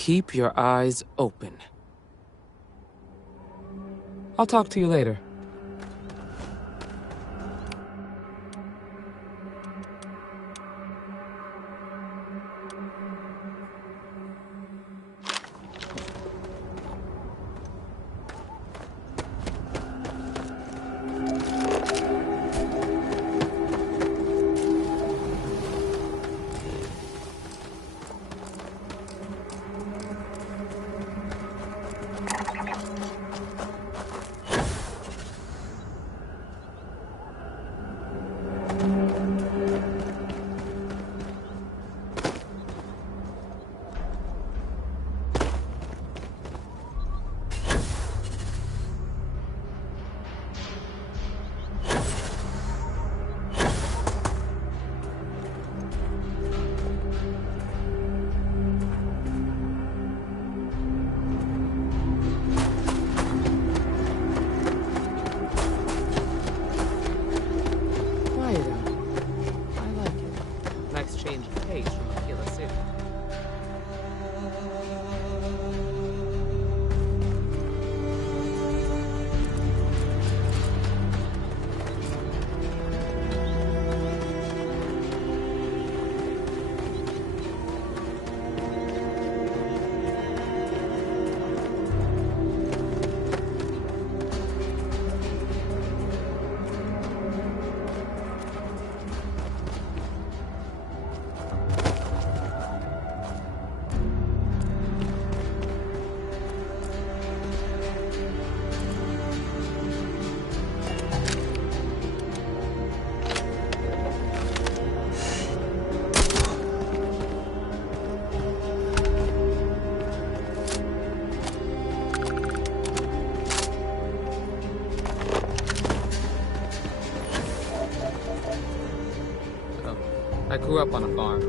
keep your eyes open. I'll talk to you later. I grew up on a farm.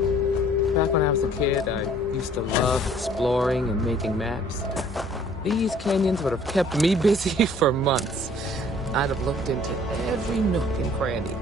Back when I was a kid, I used to love exploring and making maps. These canyons would have kept me busy for months. I'd have looked into every nook and cranny.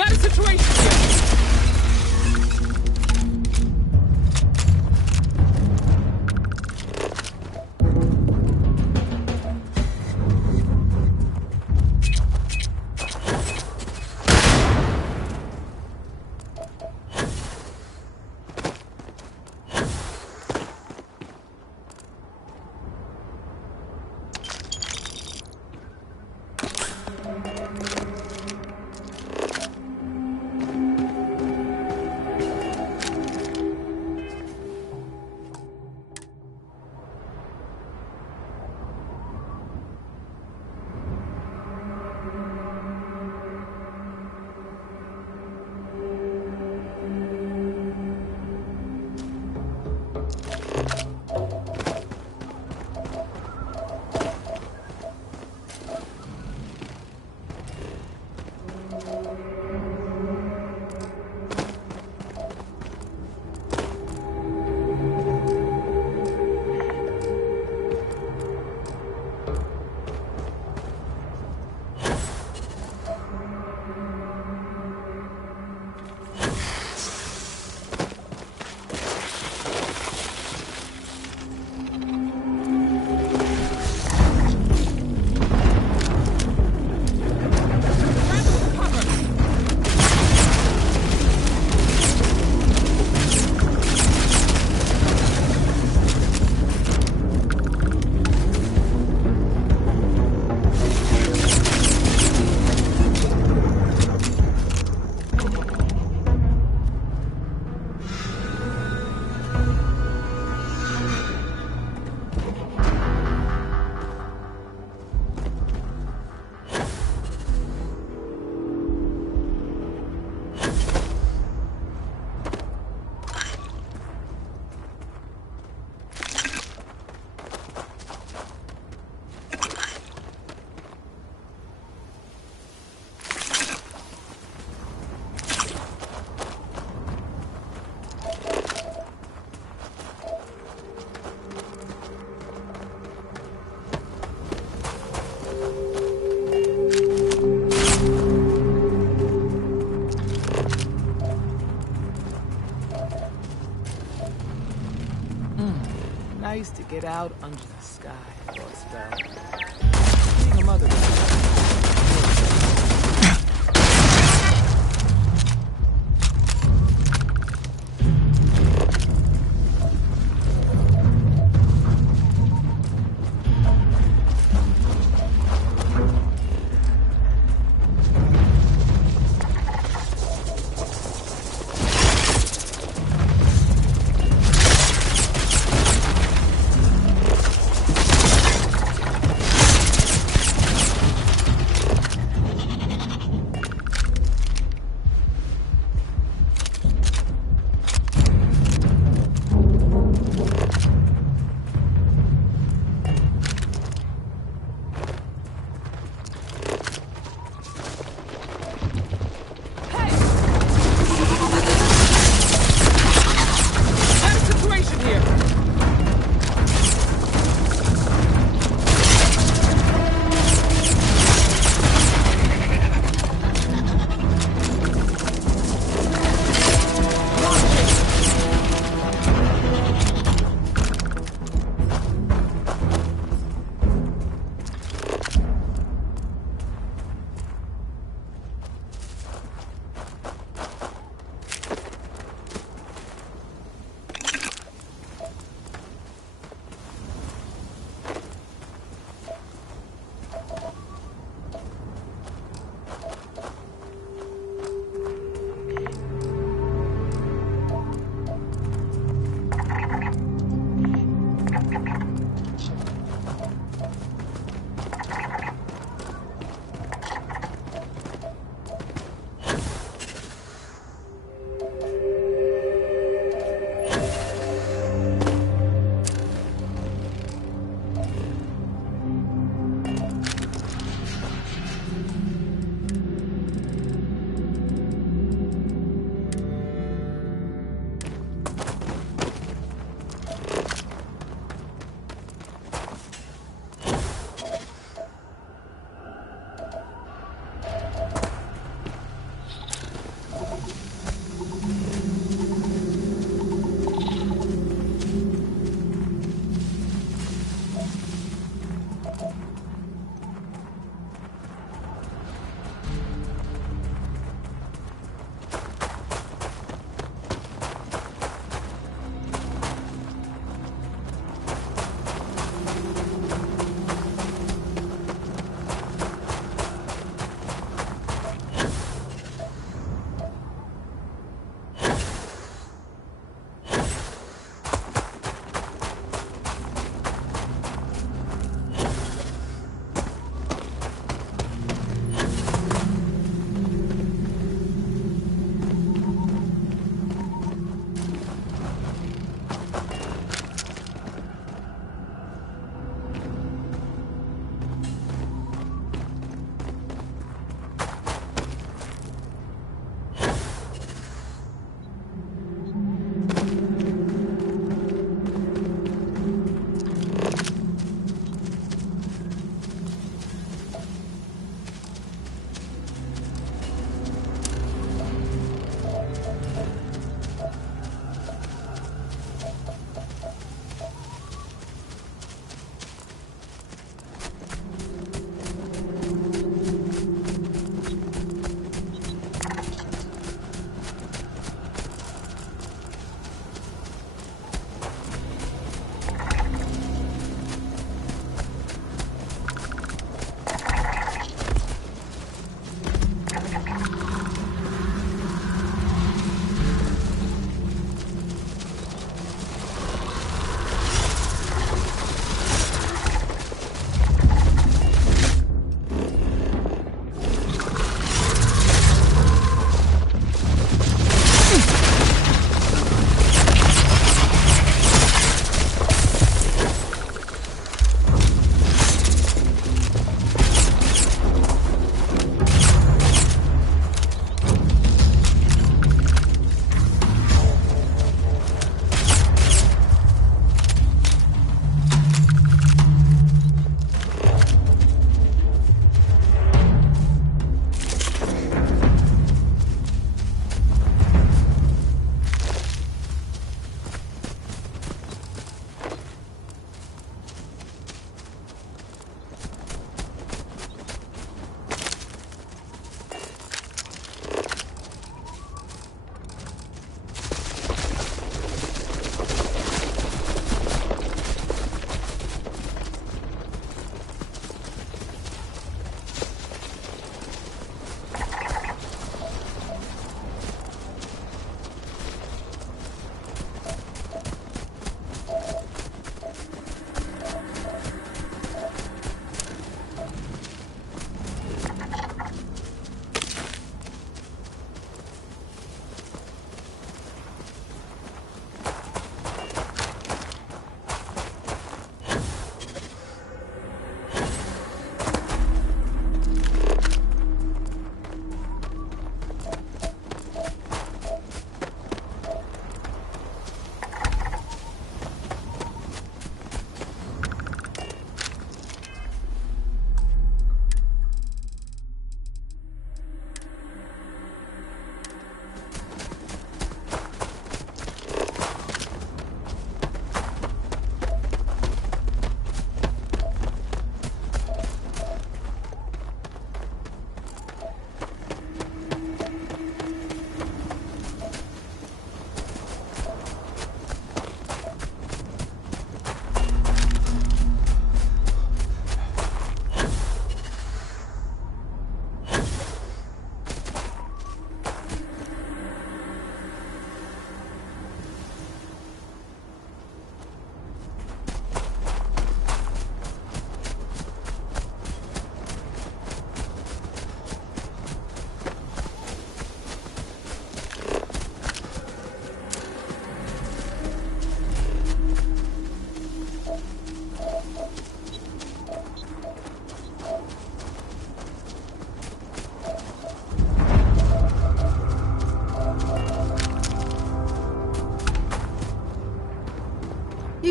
Got a situation here. Nice to get out under the sky for a spell. Being a mother.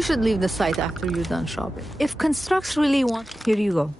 should leave the site after you're done shopping. If Constructs really want... Here you go.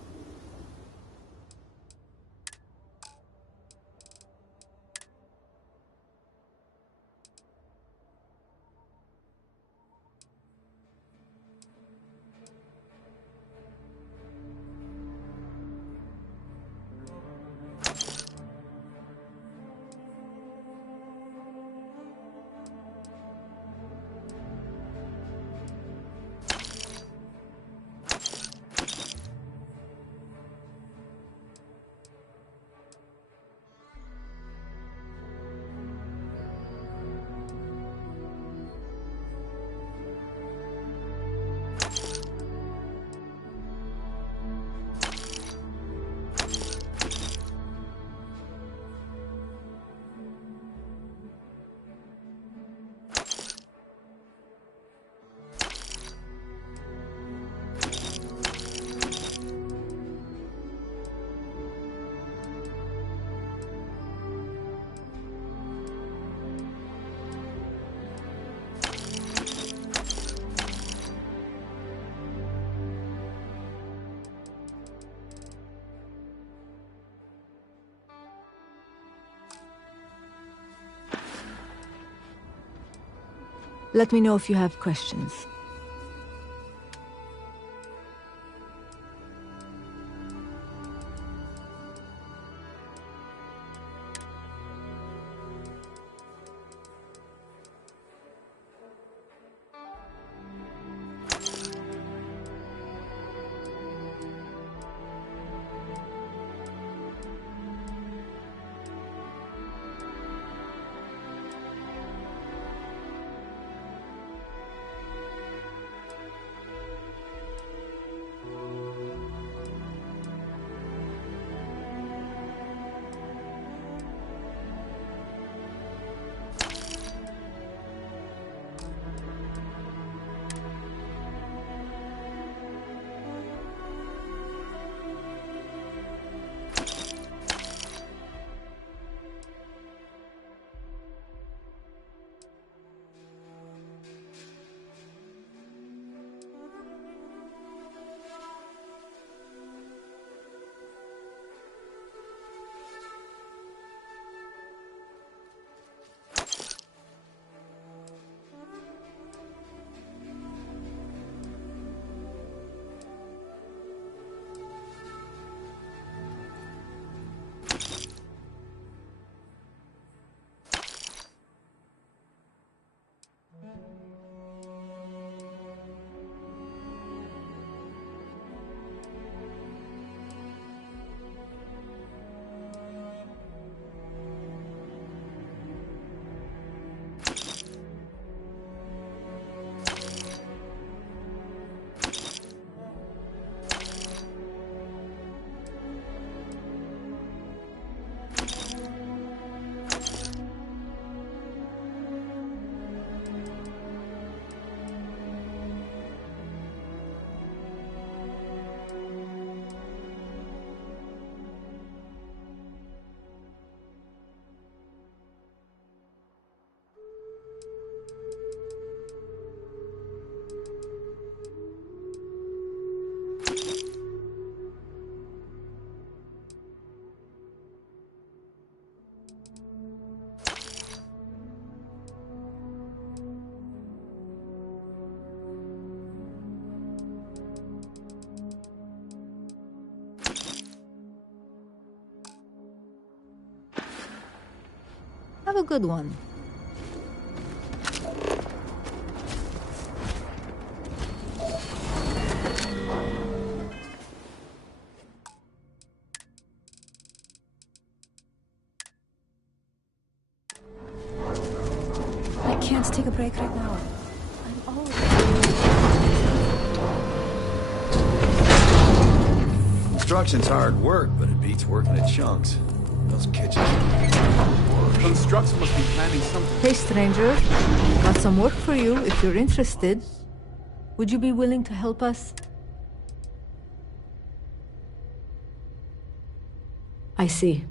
Let me know if you have questions. Have a good one. I can't take a break right now. I'm always... Construction's hard work, but it beats working at chunks. Those kitchens. Constructs must be planning something. Hey, stranger. Got some work for you if you're interested. Would you be willing to help us? I see.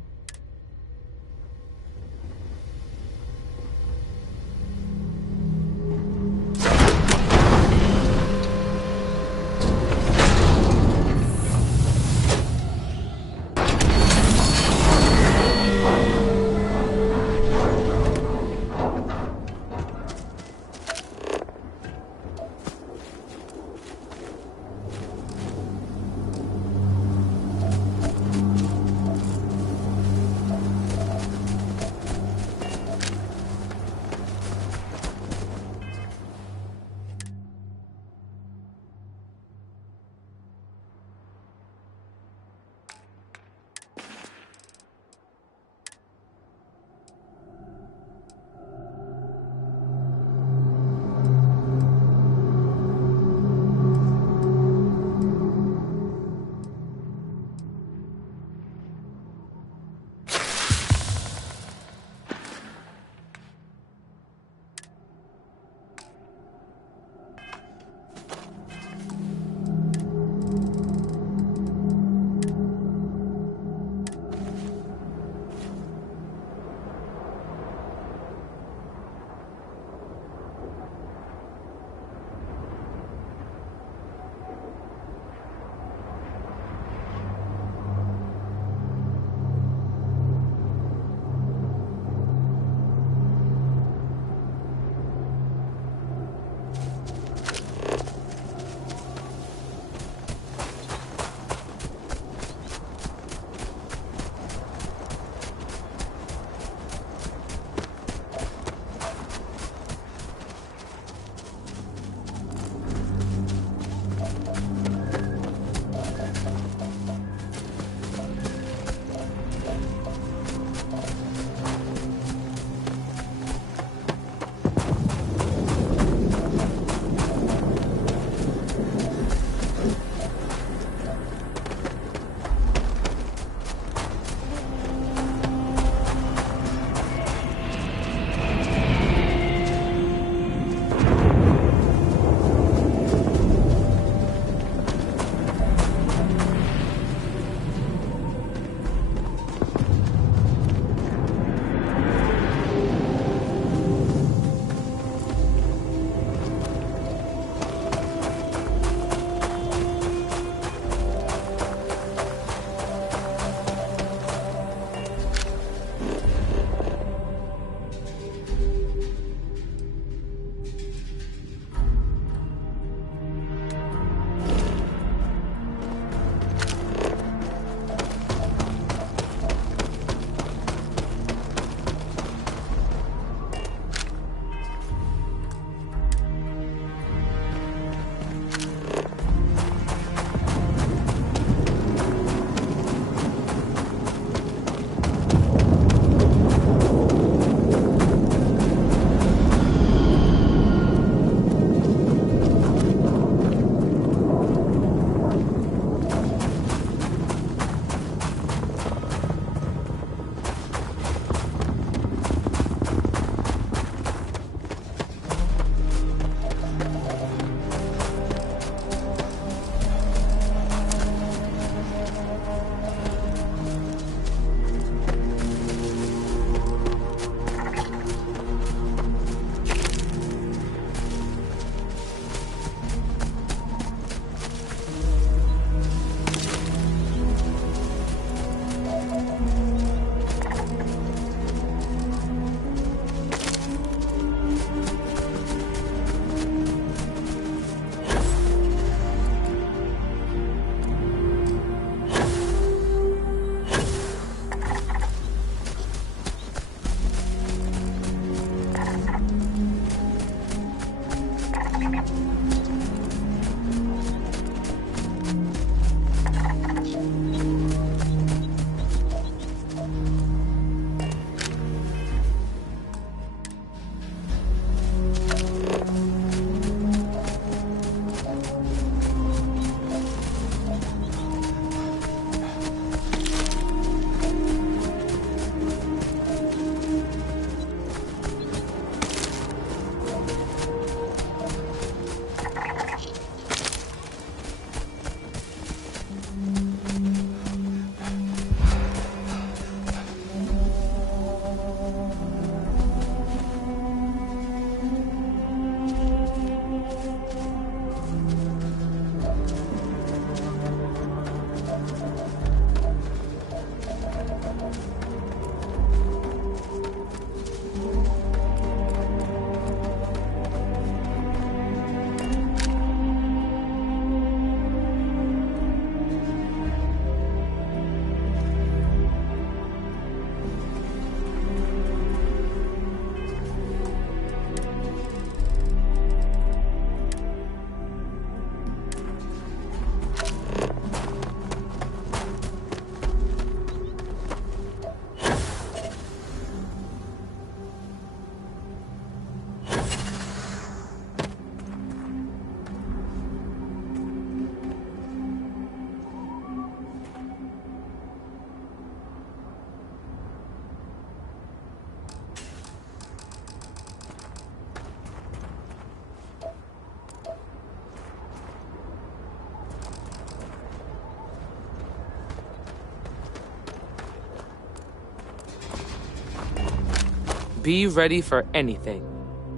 Be ready for anything.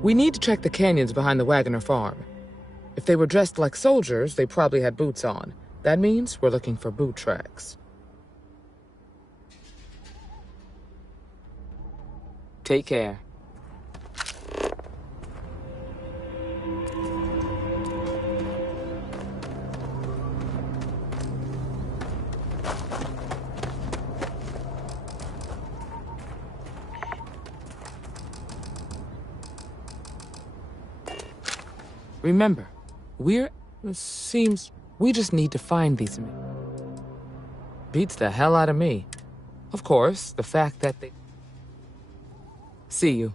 We need to check the canyons behind the Wagoner farm. If they were dressed like soldiers, they probably had boots on. That means we're looking for boot tracks. Take care. Remember, seems we just need to find these men. Beats the hell out of me. Of course, the fact that they... See you.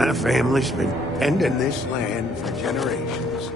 My family's been tending this land for generations.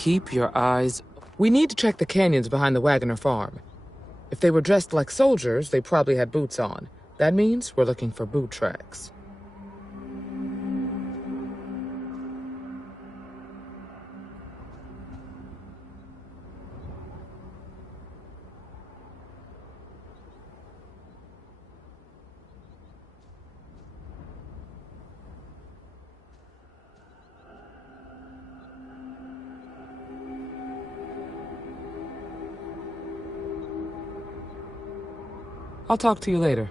Keep your eyes... We need to check the canyons behind the Wagoner farm. If they were dressed like soldiers, they probably had boots on. That means we're looking for boot tracks. I'll talk to you later.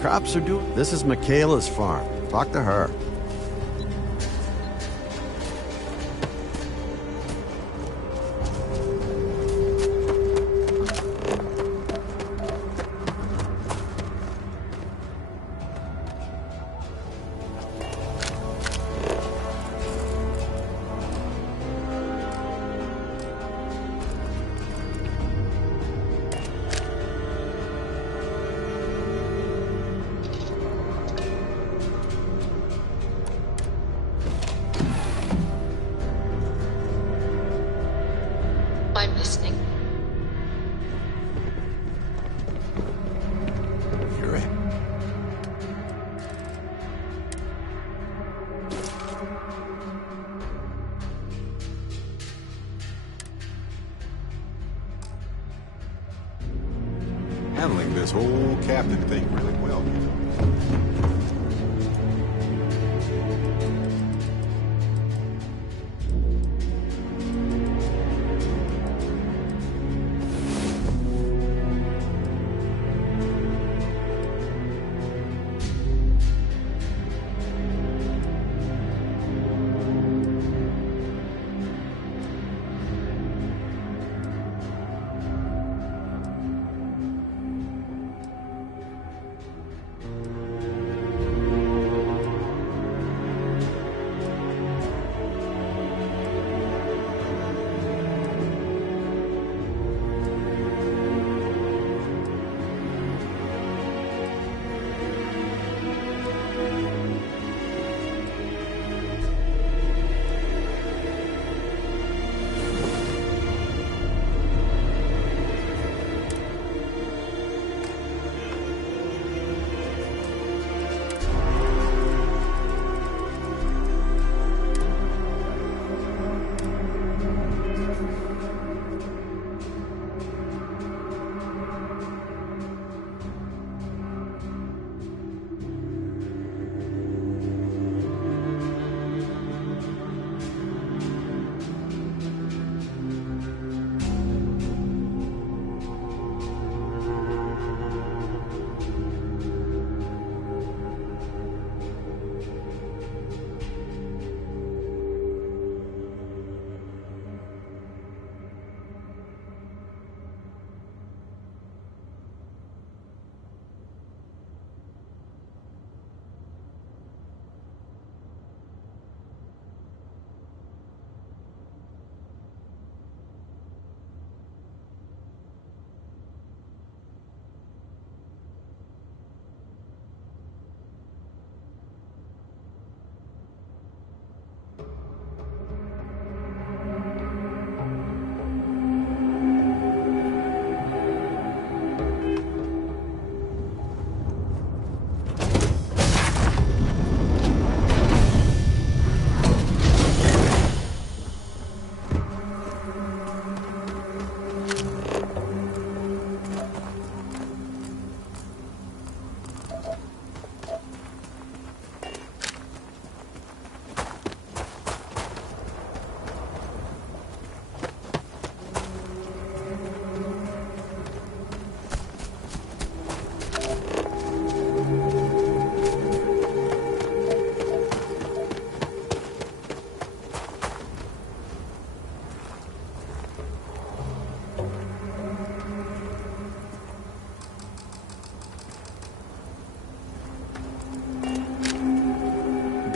Crops are due. This is Michaela's farm. Talk to her. I'm listening. You're it. Handling this whole captain thing really well, you know.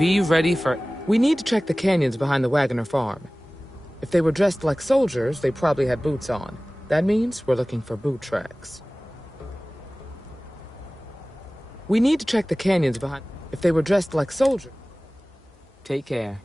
Be ready for... We need to check the canyons behind the Wagoner farm. If they were dressed like soldiers, they probably had boots on. That means we're looking for boot tracks. We need to check the canyons behind... If they were dressed like soldiers... Take care.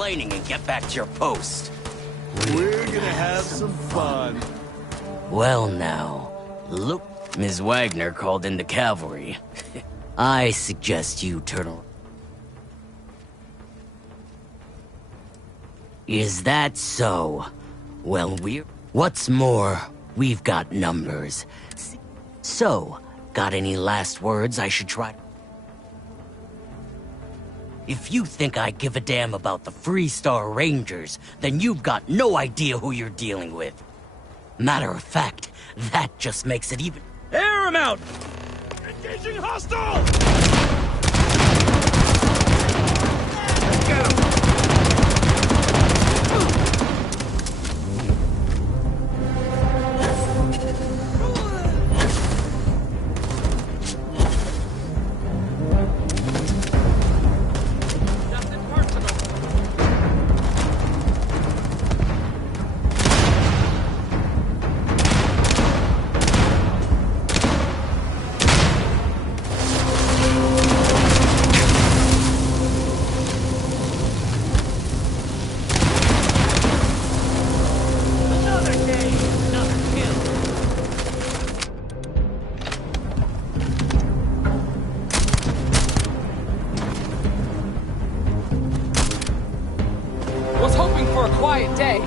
complaining and get back to your post. We're gonna have some fun. Well now, look, Ms. Wagner called in the cavalry. I suggest you turn around. Is that so? Well, what's more, we've got numbers. So, got any last words I should try? If you think I give a damn about the Freestar Rangers, then you've got no idea who you're dealing with. Matter of fact, that just makes it even— Air him out! Engaging hostile! Let's get him! Was hoping for a quiet day.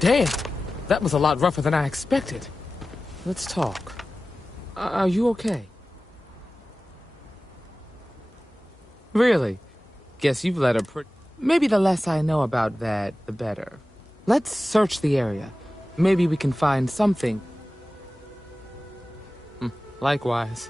Damn, that was a lot rougher than I expected. Let's talk. Are you okay? Really? Guess you've led a pretty... Maybe the less I know about that, the better. Let's search the area. Maybe we can find something. Likewise.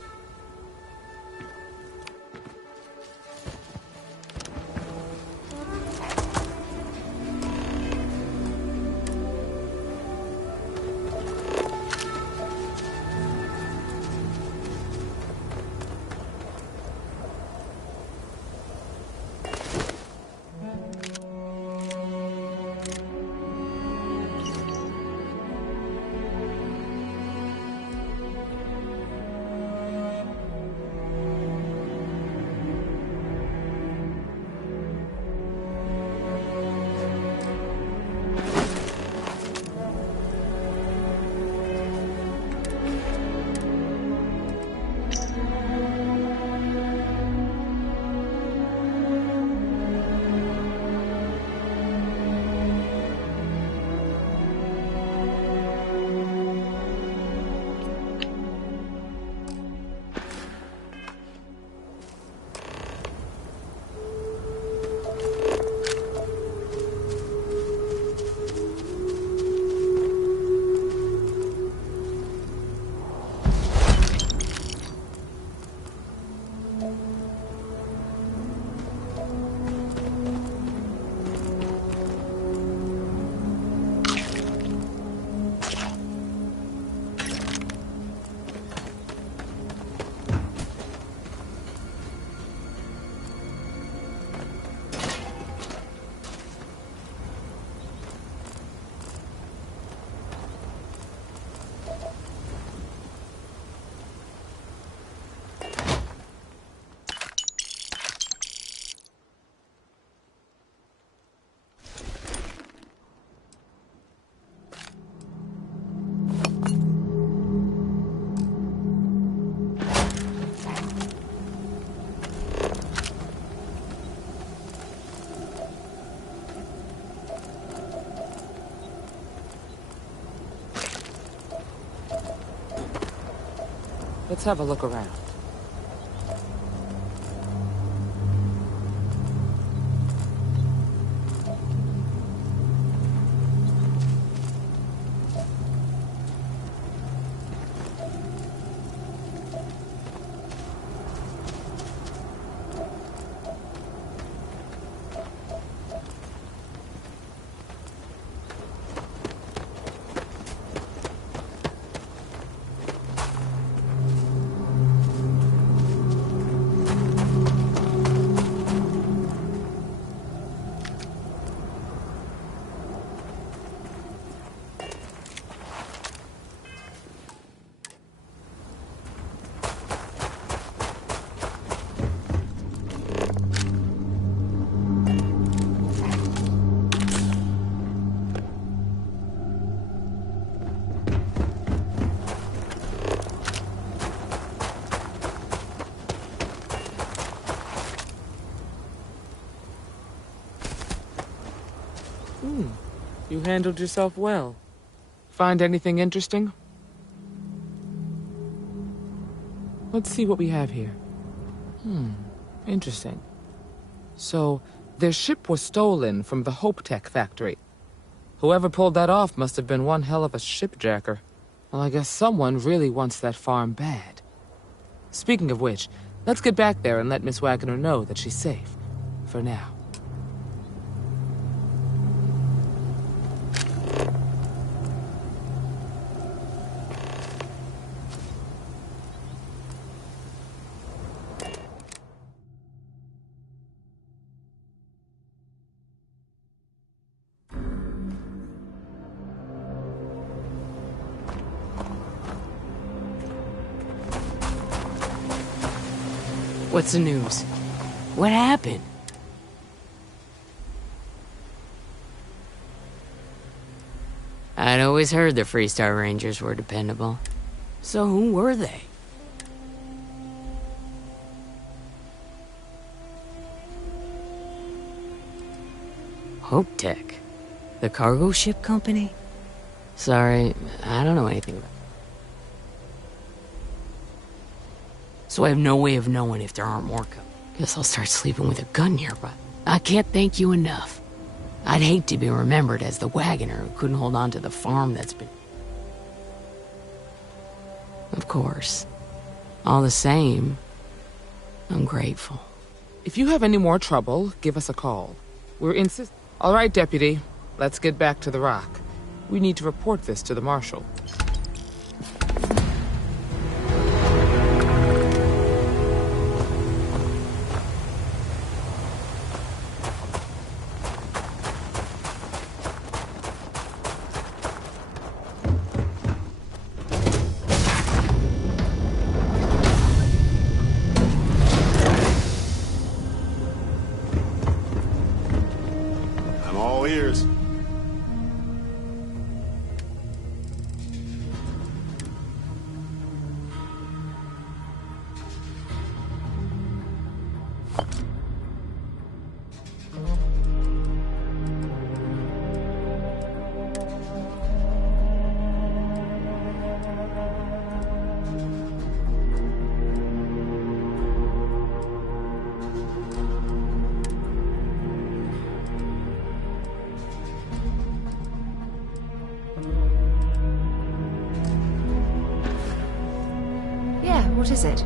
Let's have a look around. You handled yourself well. Find anything interesting? Let's see what we have here. Interesting. So, their ship was stolen from the Hope Tech factory. Whoever pulled that off must have been one hell of a shipjacker. Well, I guess someone really wants that farm bad. Speaking of which, let's get back there and let Miss Wagner know that she's safe. For now. What's the news? What happened? I'd always heard the Freestar Rangers were dependable. So who were they? Hope Tech? The cargo ship company? Sorry, I don't know anything about it. So I have no way of knowing if there aren't more coming. Guess I'll start sleeping with a gun nearby. I can't thank you enough. I'd hate to be remembered as the wagoner who couldn't hold on to the farm that's been... Of course. All the same, I'm grateful. If you have any more trouble, give us a call. We're insist... All right, Deputy. Let's get back to the Rock. We need to report this to the Marshal. I'm all ears. Yeah, what is it?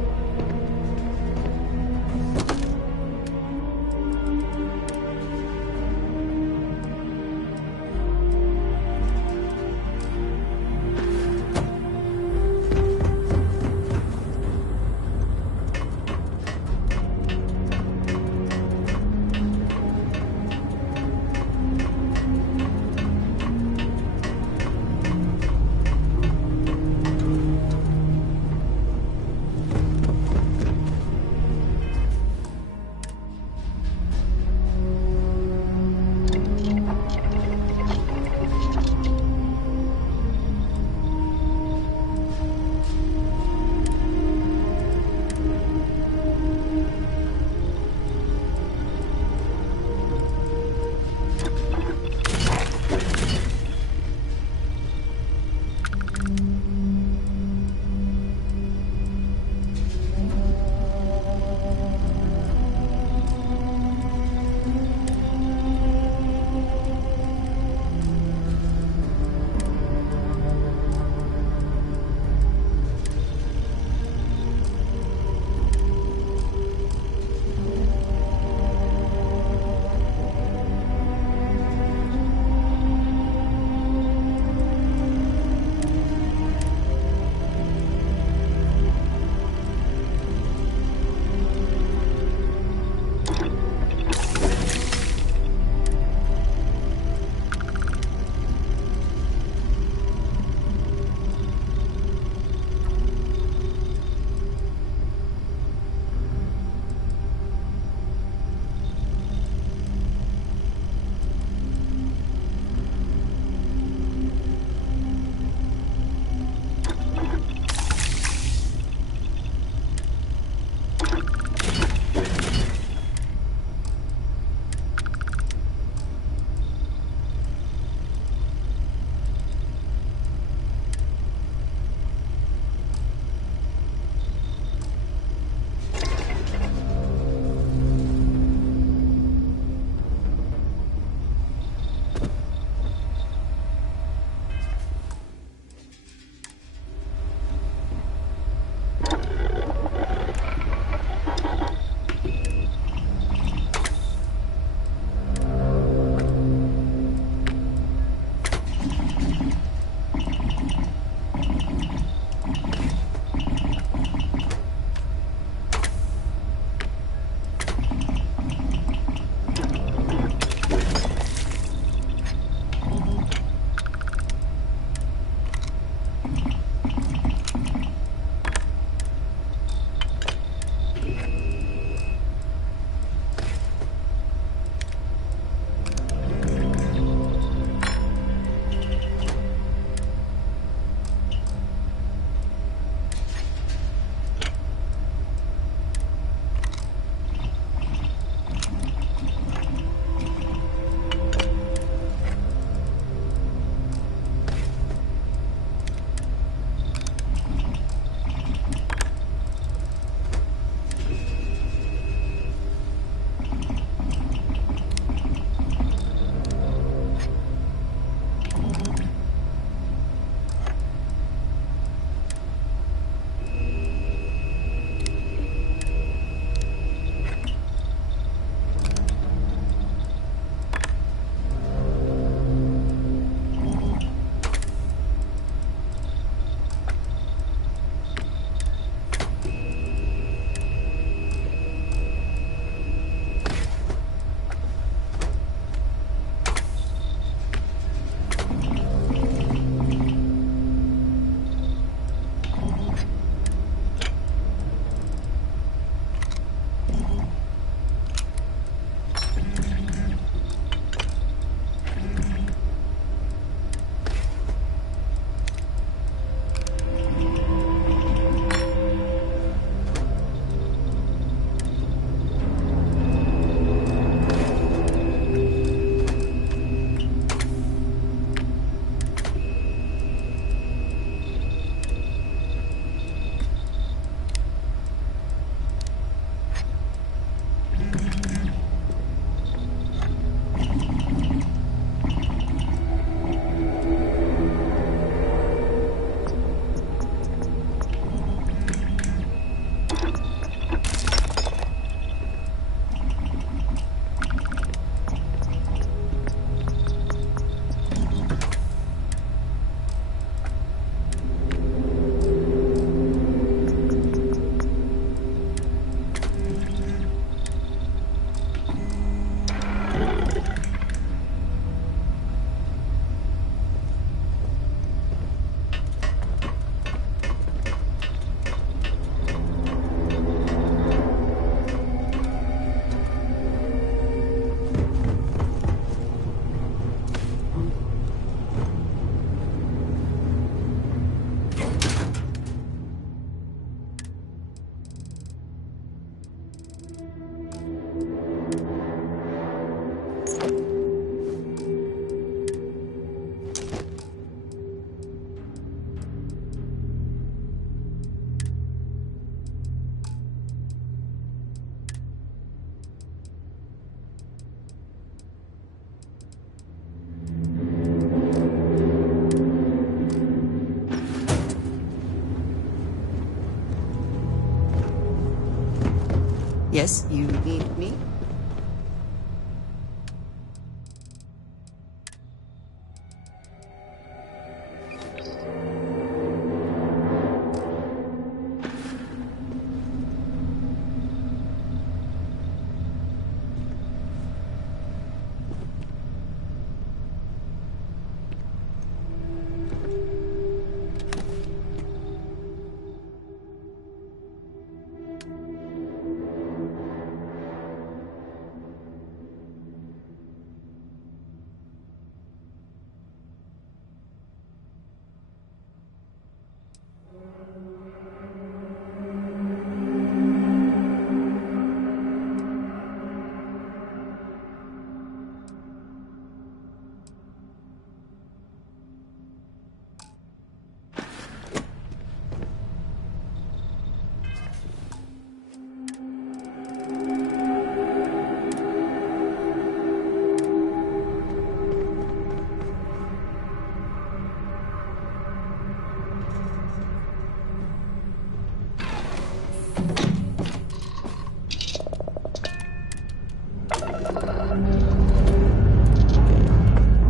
Yes, you need me?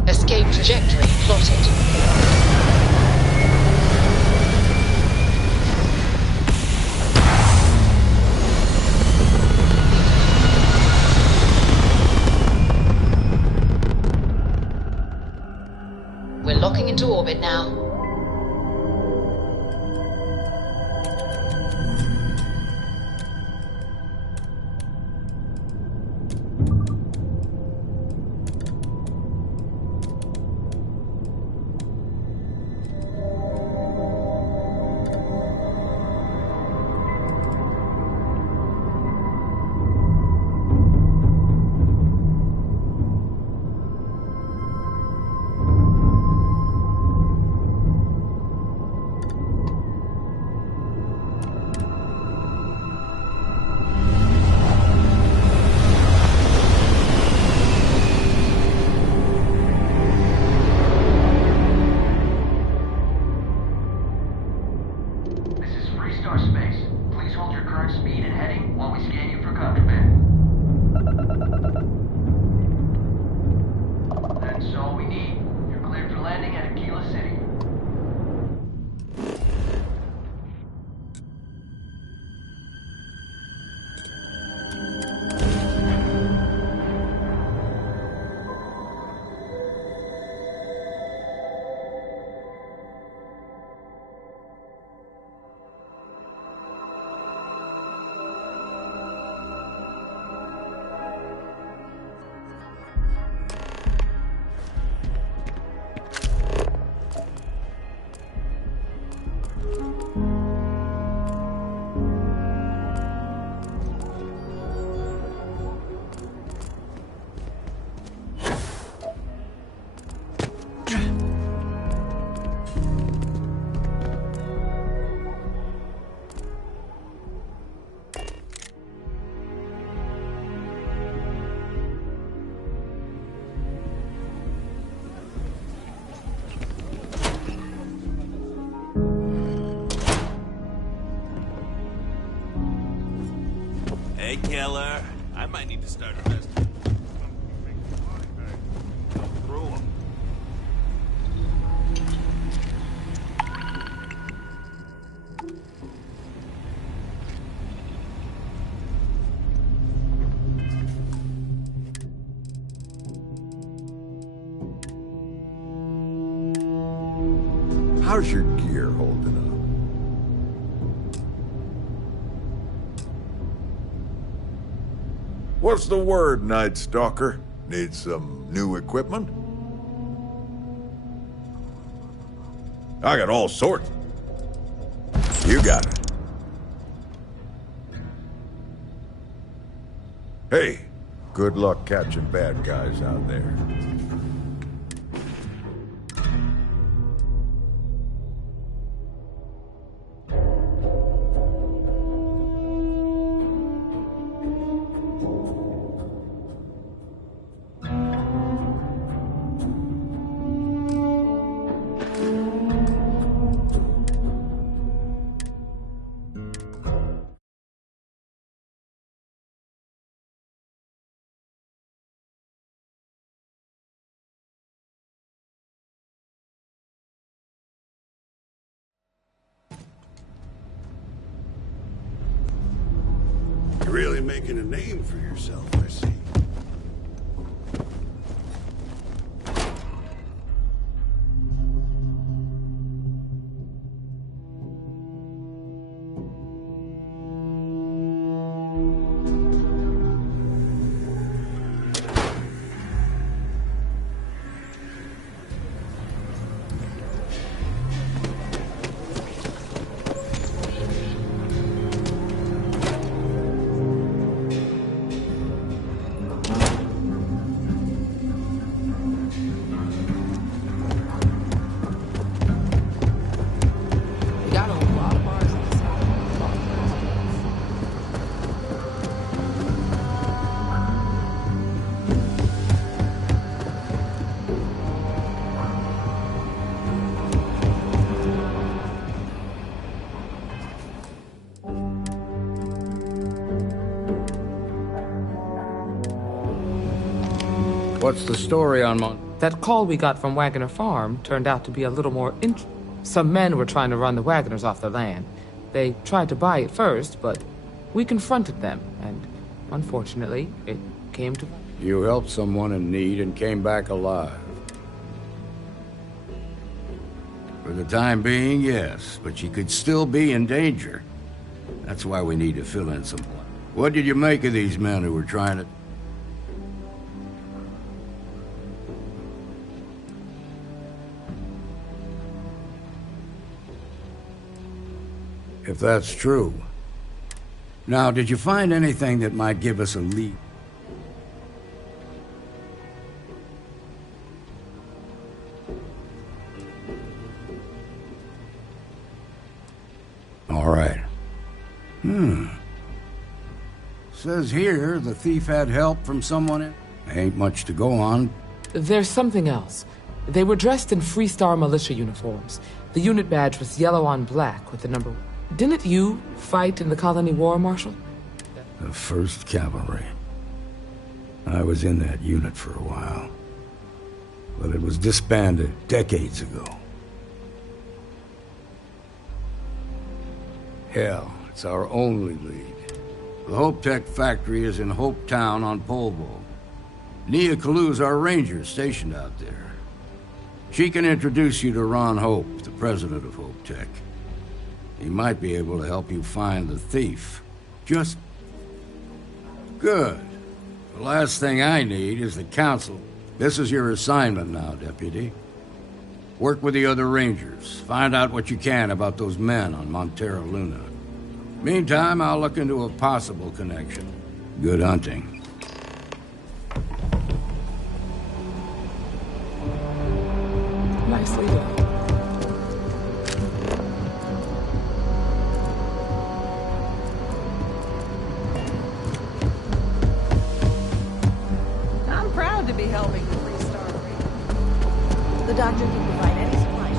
Escape trajectory plotted. We're locking into orbit now. Hey, killer. I might need to start investing. Through 'em. How's your gear holding up? What's the word, Night Stalker? Need some new equipment? I got all sorts. You got it. Hey, good luck catching bad guys out there. really making a name for yourself, I see. We got a lot of bars on the side. What's the story on That call we got from Wagoner Farm turned out to be a little more Some men were trying to run the Wagoners off their land. They tried to buy it first, but we confronted them, and unfortunately, it came to... You helped someone in need and came back alive. For the time being, yes, but you could still be in danger. That's why we need to fill in some blanks. What did you make of these men who were trying to... If that's true. Now, did you find anything that might give us a lead? All right. Says here the thief had help from someone in... Ain't much to go on. There's something else. They were dressed in Freestar militia uniforms. The unit badge was yellow on black with the number... Didn't you fight in the Colony War, Marshal? The 1st Cavalry. I was in that unit for a while. But it was disbanded decades ago. Hell, it's our only lead. The Hope Tech factory is in Hope Town on Polvo. Nia Kalu's our ranger stationed out there. She can introduce you to Ron Hope, the president of Hope Tech. He might be able to help you find the thief. Just... Good. The last thing I need is the council. This is your assignment now, Deputy. Work with the other Rangers. Find out what you can about those men on Montero Luna. Meantime, I'll look into a possible connection. Good hunting. Nicely done. I'm proud to be helping the Freestar Rangers. The doctor can provide any supplies.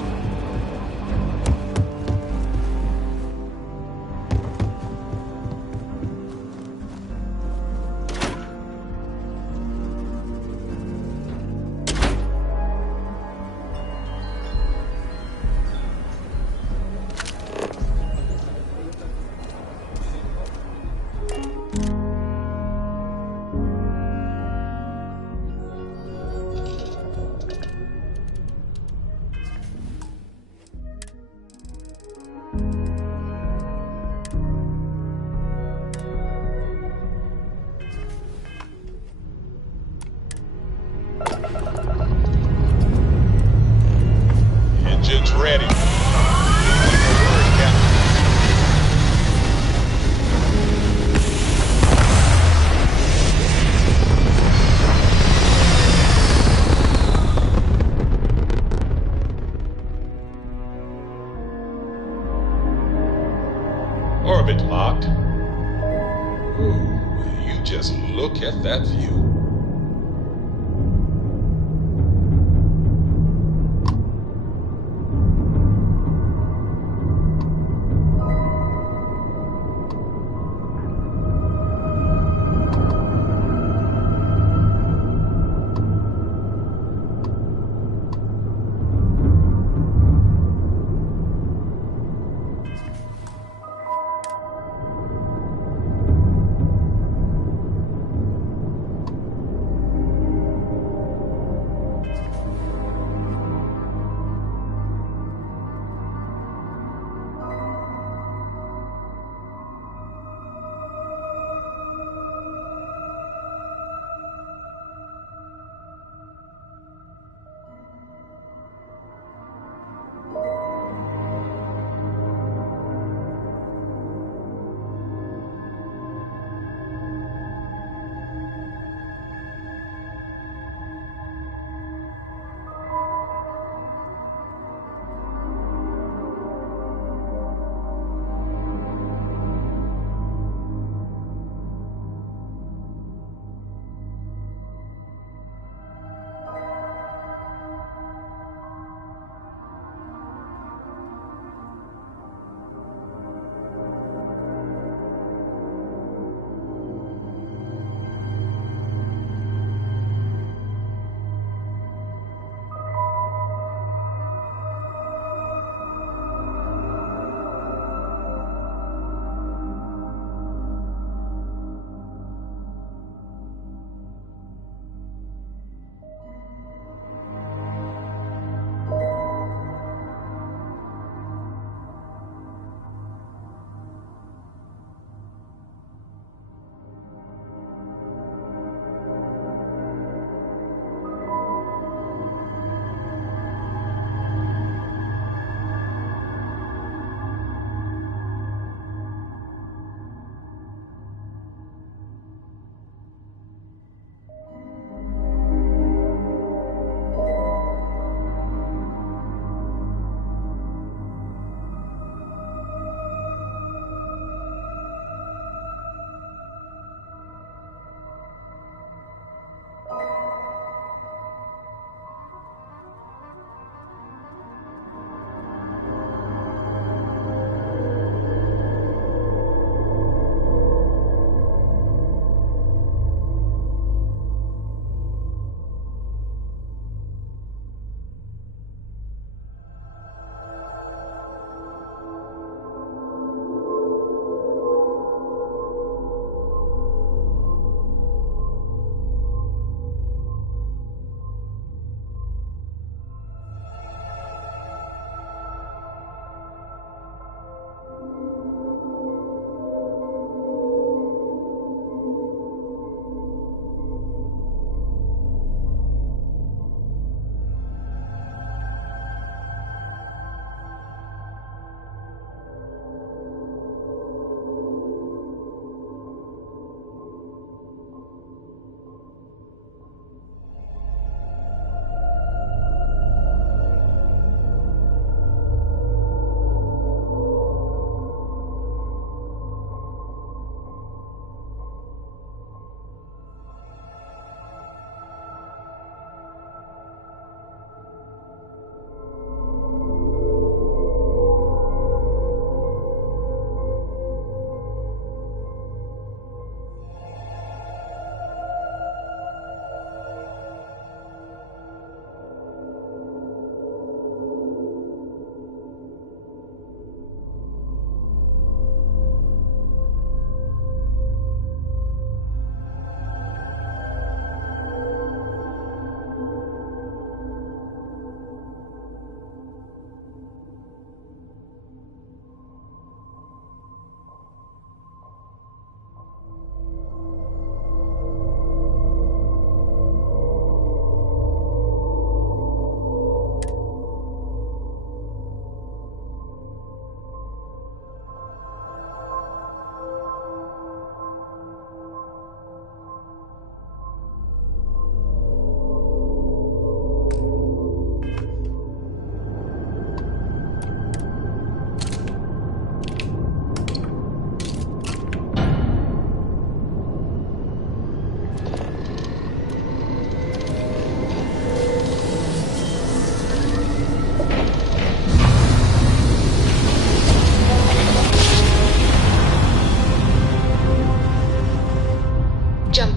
Engines ready. Orbit locked. Ooh, you just look at that view.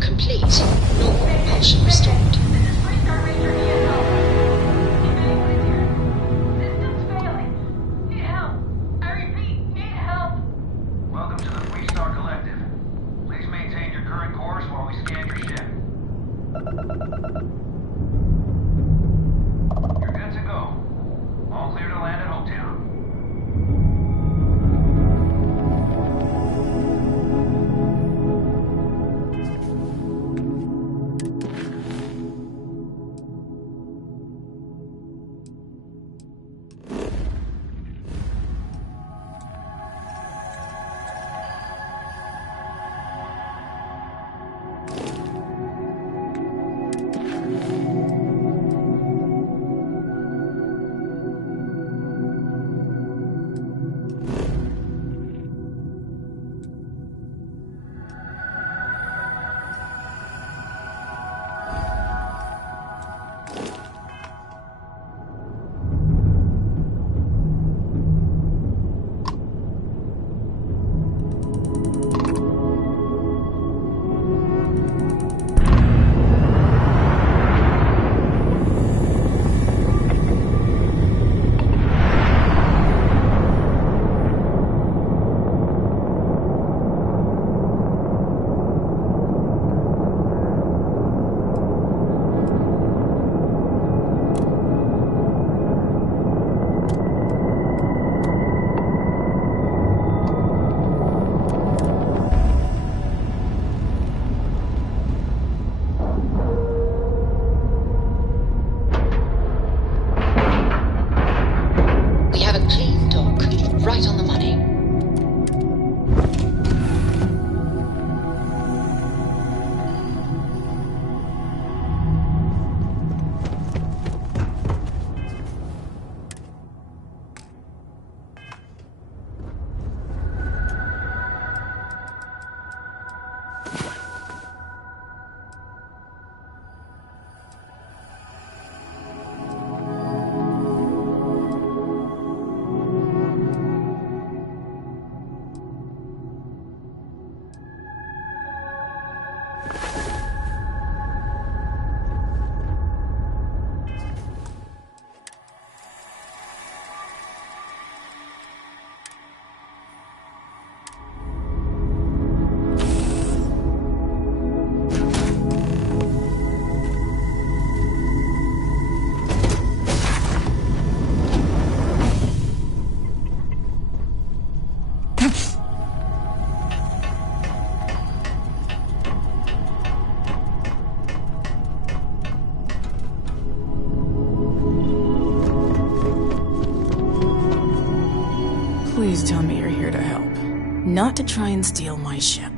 complete. Normal propulsion restored. Welcome to the Freestar Collective. Please maintain your current course while we scan your ship. You're good to go. All clear to land at Hopetown. Right on the money. Please tell me you're here to help, not to try and steal my ship.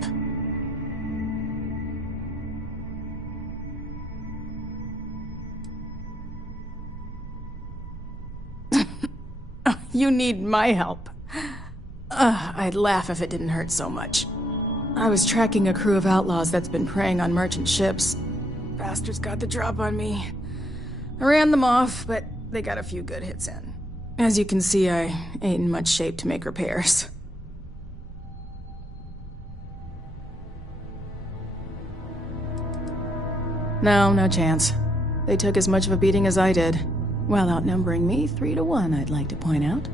You need my help. I'd laugh if it didn't hurt so much. I was tracking a crew of outlaws that's been preying on merchant ships. Bastards got the drop on me. I ran them off, but they got a few good hits in. As you can see, I ain't in much shape to make repairs. No chance. They took as much of a beating as I did, while outnumbering me 3-1, I'd like to point out.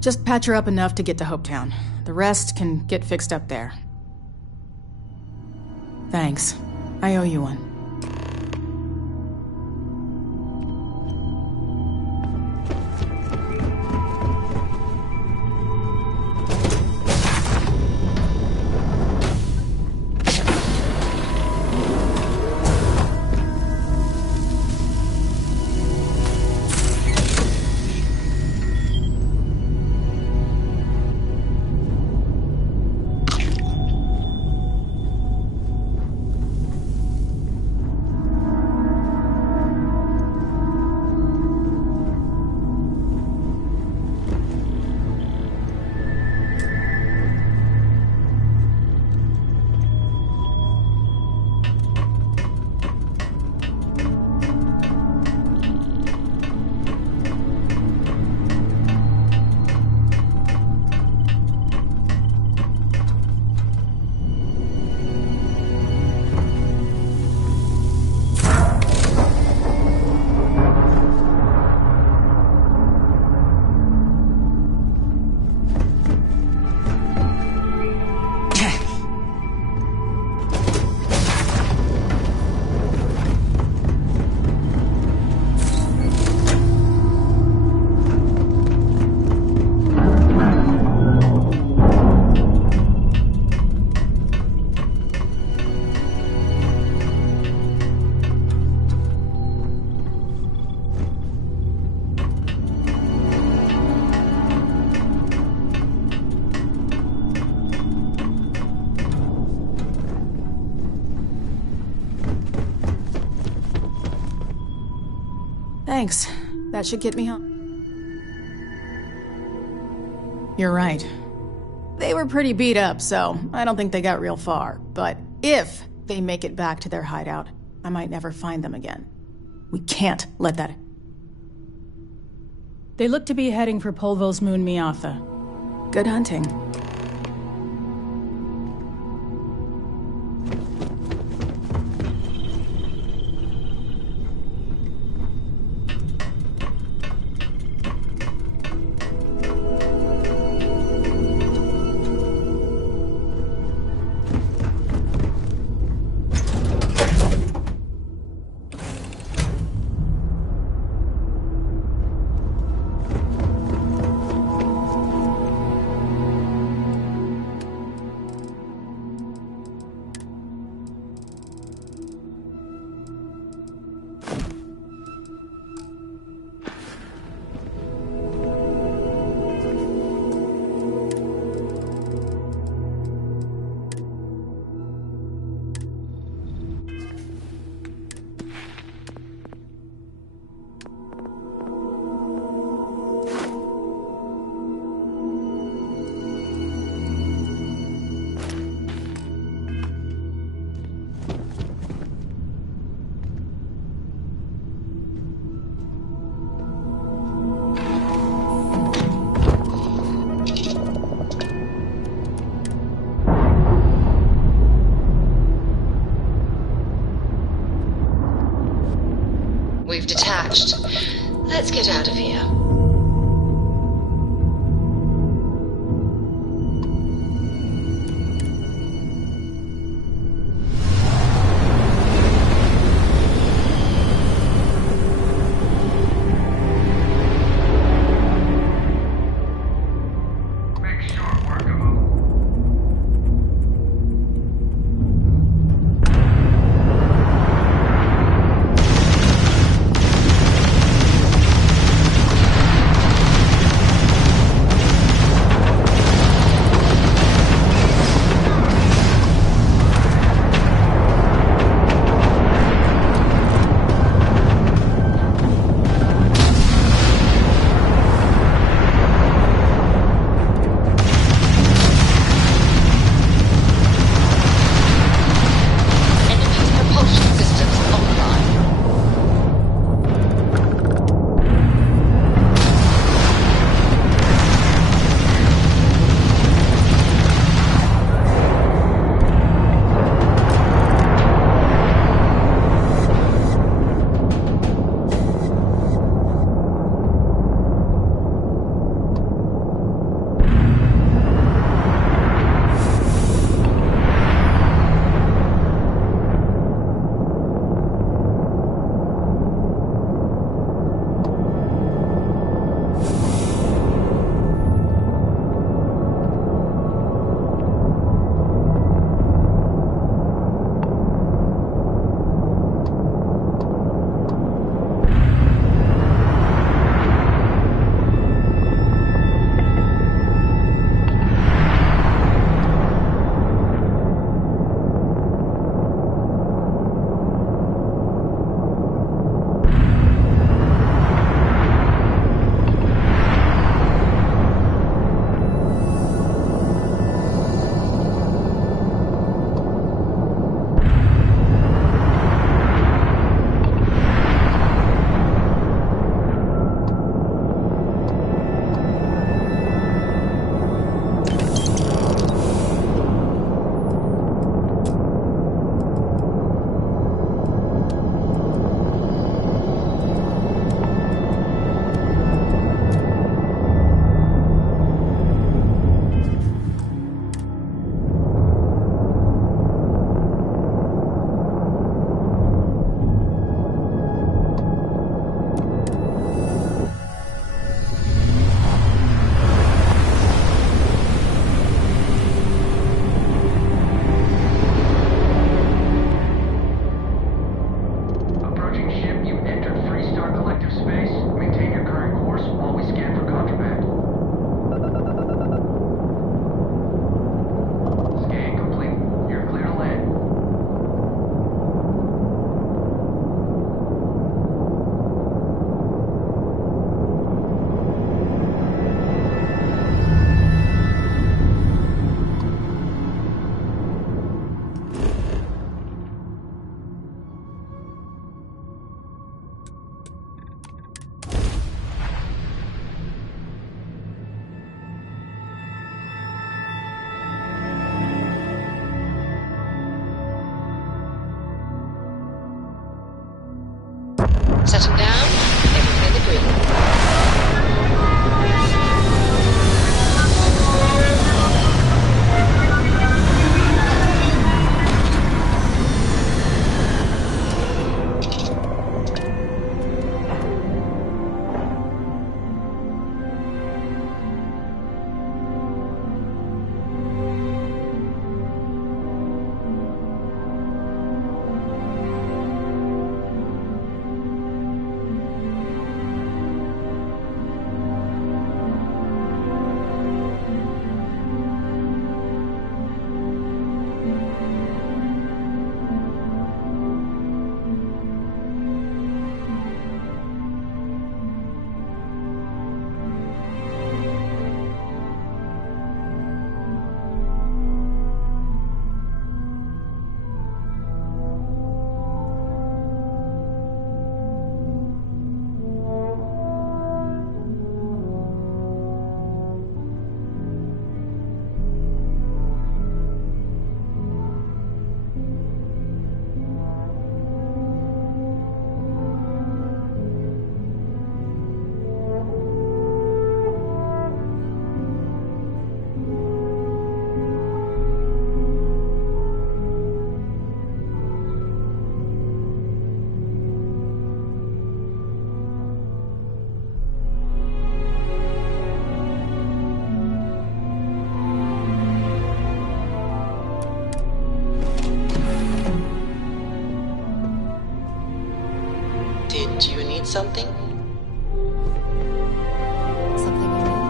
Just patch her up enough to get to Hopetown. The rest can get fixed up there. Thanks. I owe you one. Thanks. That should get me home. You're right. They were pretty beat up, so I don't think they got real far. But if they make it back to their hideout, I might never find them again. We can't let that... They look to be heading for Polvo's moon Miatha. Good hunting. We've detached. Let's get out of here. set him down, everything in the green. Did you need something? Something I need?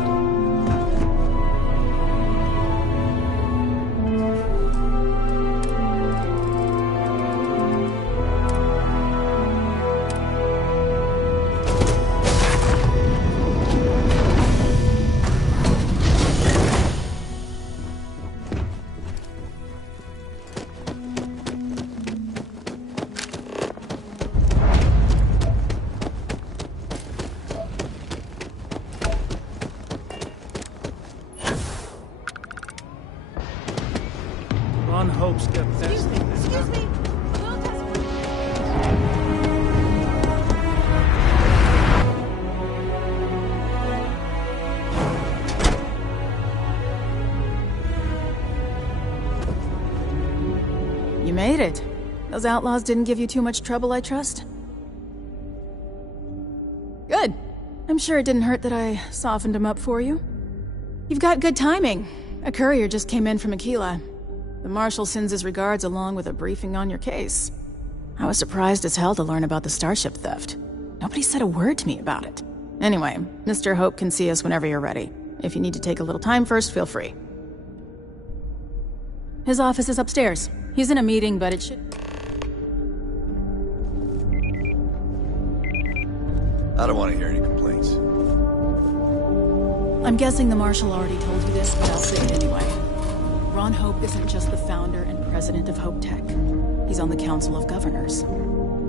Ron Hope's got that. Excuse me. You made it. Those outlaws didn't give you too much trouble, I trust? Good. I'm sure it didn't hurt that I softened him up for you. You've got good timing. A courier just came in from Aquila. The Marshal sends his regards along with a briefing on your case. I was surprised as hell to learn about the starship theft. Nobody said a word to me about it. Anyway, Mr. Hope can see us whenever you're ready. If you need to take a little time first, feel free. His office is upstairs. He's in a meeting, but it should... I don't want to hear any complaints. I'm guessing the Marshal already told you this, but I'll say it anyway. Ron Hope isn't just the founder and president of Hope Tech. He's on the Council of Governors.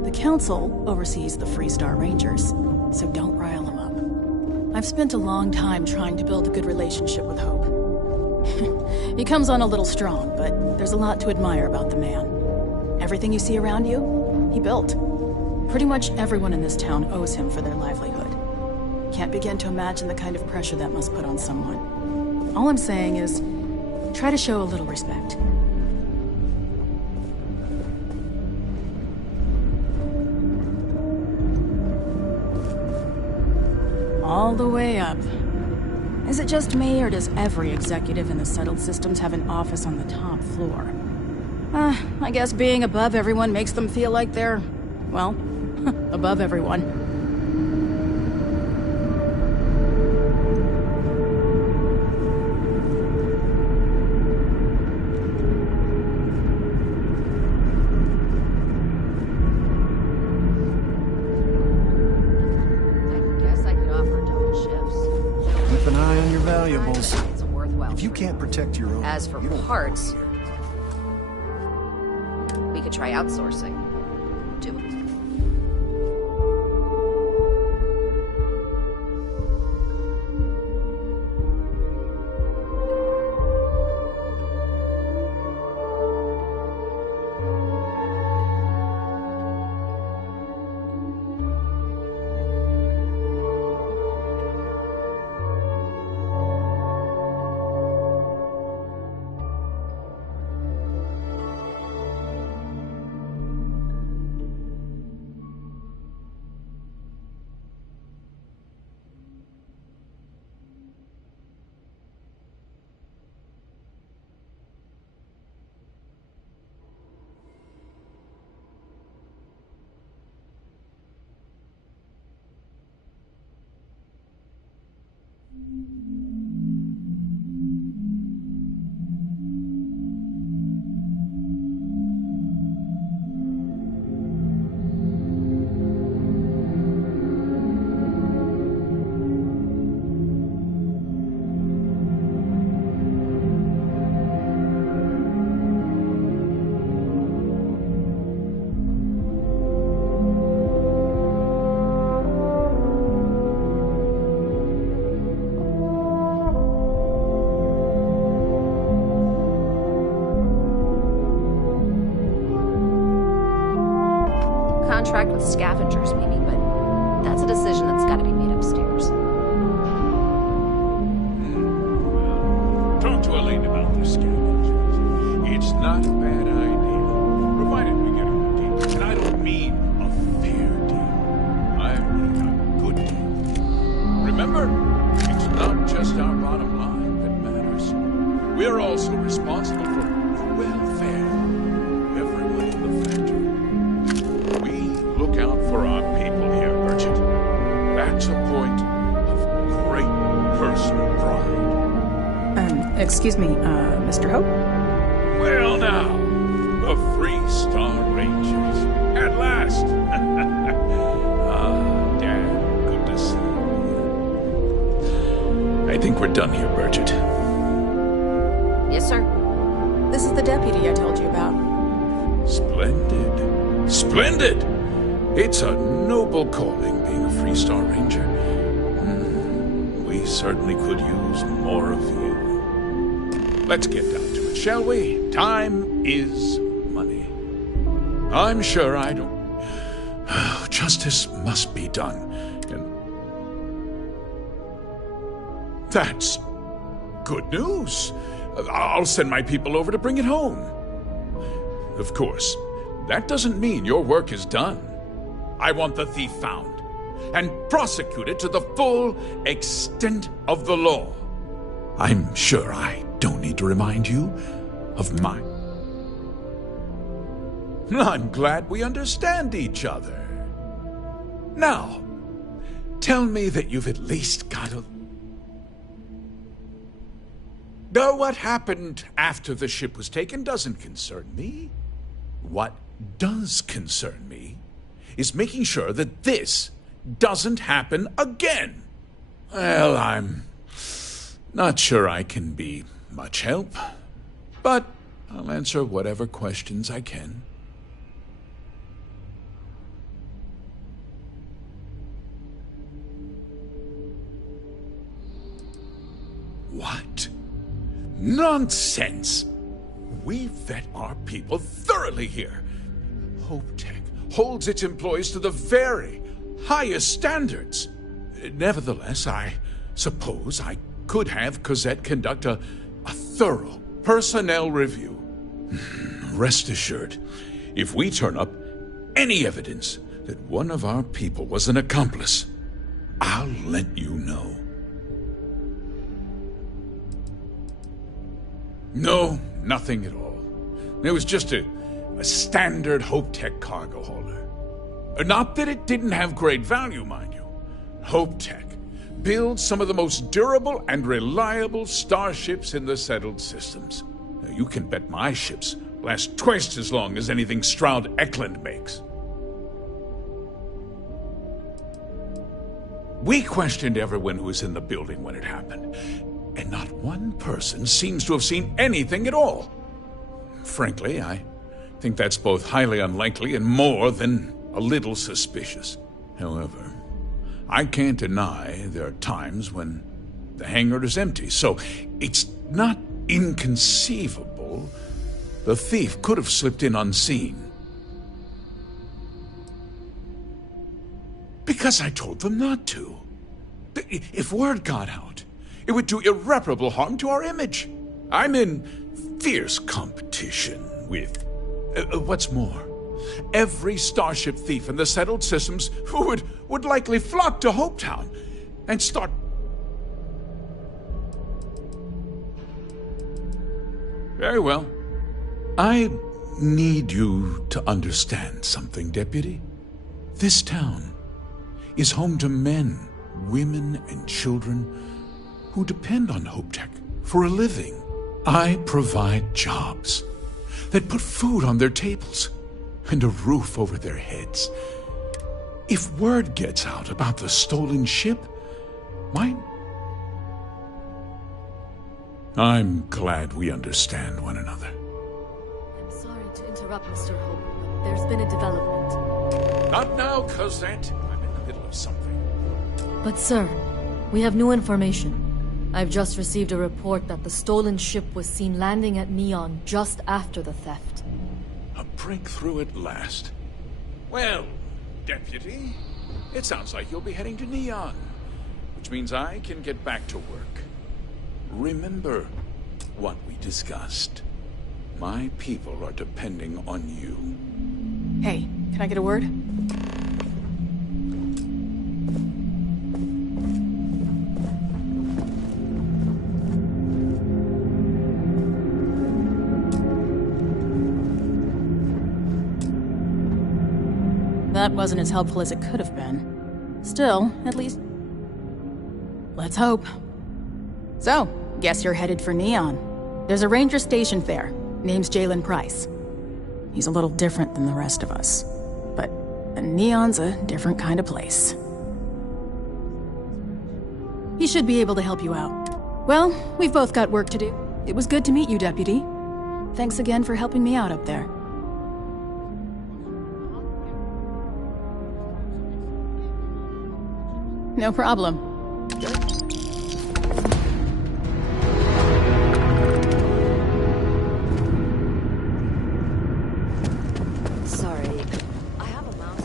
The Council oversees the Freestar Rangers, so don't rile him up. I've spent a long time trying to build a good relationship with Hope. He comes on a little strong, but there's a lot to admire about the man. Everything you see around you, he built. Pretty much everyone in this town owes him for their livelihood. Can't begin to imagine the kind of pressure that must put on someone. All I'm saying is, try to show a little respect. All the way up. Is it just me, or does every executive in the settled systems have an office on the top floor? I guess being above everyone makes them feel like they're, well, above everyone. Keep an eye on your valuables. If you can't protect your own... As for parts, we could try outsourcing. Do it. contract with scavengers, maybe, but that's a decision that's gotta be made upstairs. Talk to Elaine about the scavengers. It's not a bad idea, provided we get a good deal. And I don't mean a fair deal. I mean a good deal. Remember, it's not just our bottom line that matters. We're also responsible for the welfare of everyone in the factory. We look out for our people here, Merchant. That's a point of great personal pride. Excuse me, Mr. Hope? Well now, the Free Star Rangers. At last! Dad, good to see you. I think we're done here, Bridget. Yes, sir. This is the deputy I told you about. Splendid. Splendid! It's a noble calling, being a Free Star Ranger. We certainly could use more of you. Let's get down to it, shall we? Time is money. I'm sure I don't... Justice must be done. And that's good news. I'll send my people over to bring it home. Of course, that doesn't mean your work is done. I want the thief found and prosecuted to the full extent of the law. I'm sure I don't need to remind you of mine. I'm glad we understand each other. Now, tell me that you've at least got a... Though what happened after the ship was taken doesn't concern me. What does concern me is making sure that this doesn't happen again. Well, I'm not sure I can be much help, but I'll answer whatever questions I can. What? Nonsense! We vet our people thoroughly here. HopeTech holds its employees to the very highest standards. Nevertheless, I suppose I could have Cosette conduct a thorough personnel review. Rest assured, if we turn up any evidence that one of our people was an accomplice, I'll let you know. No, nothing at all. It was just a standard HopeTech cargo holder. Not that it didn't have great value, mind you. HopeTech builds some of the most durable and reliable starships in the settled systems. Now, you can bet my ships last twice as long as anything Stroud Eklund makes. We questioned everyone who was in the building when it happened, and not one person seems to have seen anything at all. Frankly, I think that's both highly unlikely and more than a little suspicious. However, I can't deny there are times when the hangar is empty, so it's not inconceivable the thief could have slipped in unseen. Because I told them not to. If word got out, it would do irreparable harm to our image. I'm in fierce competition with... what's more, every starship thief in the settled systems who would likely flock to Hopetown and start... Very well. I need you to understand something, Deputy. This town is home to men, women, and children who depend on HopeTech for a living. I provide jobs that put food on their tables and a roof over their heads. If word gets out about the stolen ship, I'm glad we understand one another. I'm sorry to interrupt, Mr. Hope, but there's been a development. Not now, Cosette. I'm in the middle of something. But sir, we have new information. I've just received a report that the stolen ship was seen landing at Neon just after the theft. A breakthrough at last. Well, deputy. It sounds like you'll be heading to Neon, which means I can get back to work. Remember what we discussed. My people are depending on you. Hey, can I get a word? That wasn't as helpful as it could have been. Still, at least... let's hope. So, guess you're headed for Neon. There's a ranger stationed there. Name's Jalen Price. He's a little different than the rest of us. But Neon's a different kind of place. He should be able to help you out. Well, we've both got work to do. It was good to meet you, Deputy. Thanks again for helping me out up there. No problem. Sorry, I have a mouse.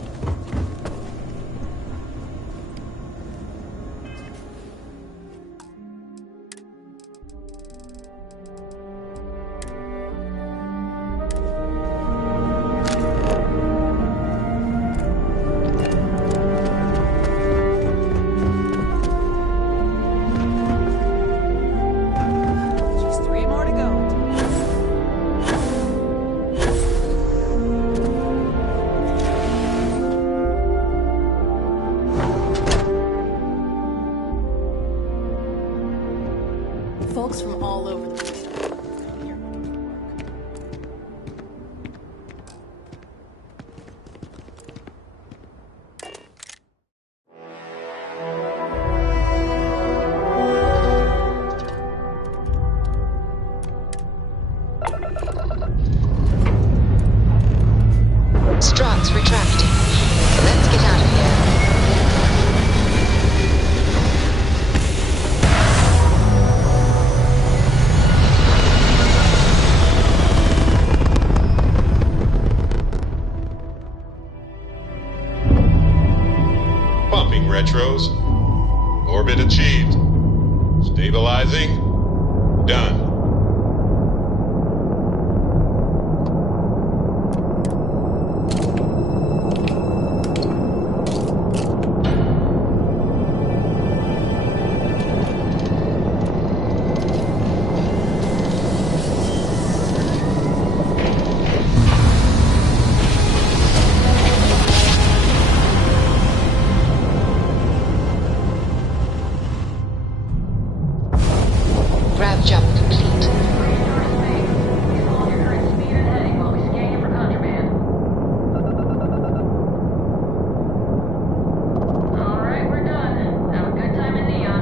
Just 3 more to go. Folks from all over the place. Struts retracting. Let's get out of here. Pumping retros. Orbit achieved. Stabilizing. Done. Grav jump complete. Alright, we're done. Have a good time in Neon.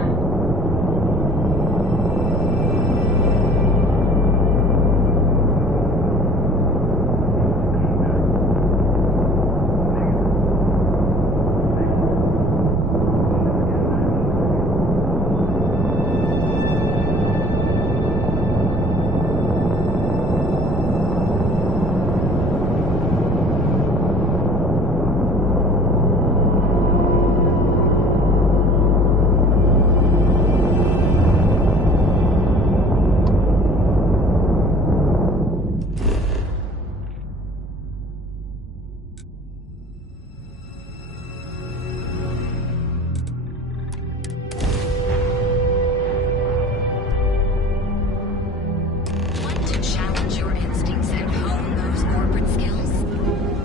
Want to challenge your instincts and hone those corporate skills?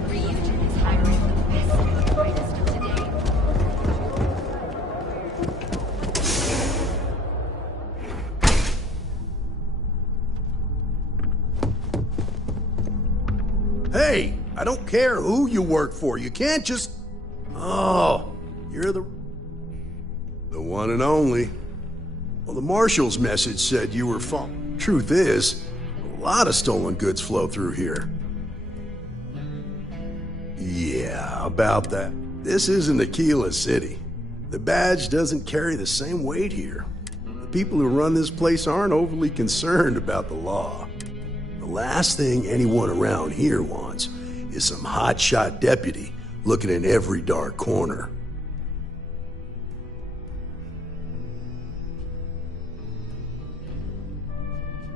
Reunion is hiring for the best and brightest of today. Hey, I don't care who you work for. You can't just... Oh, you're the one and only. Well, the marshal's message said you were Truth is, a lot of stolen goods flow through here. Yeah, about that. This isn't Aquila City. The badge doesn't carry the same weight here. The people who run this place aren't overly concerned about the law. The last thing anyone around here wants is some hotshot deputy looking in every dark corner.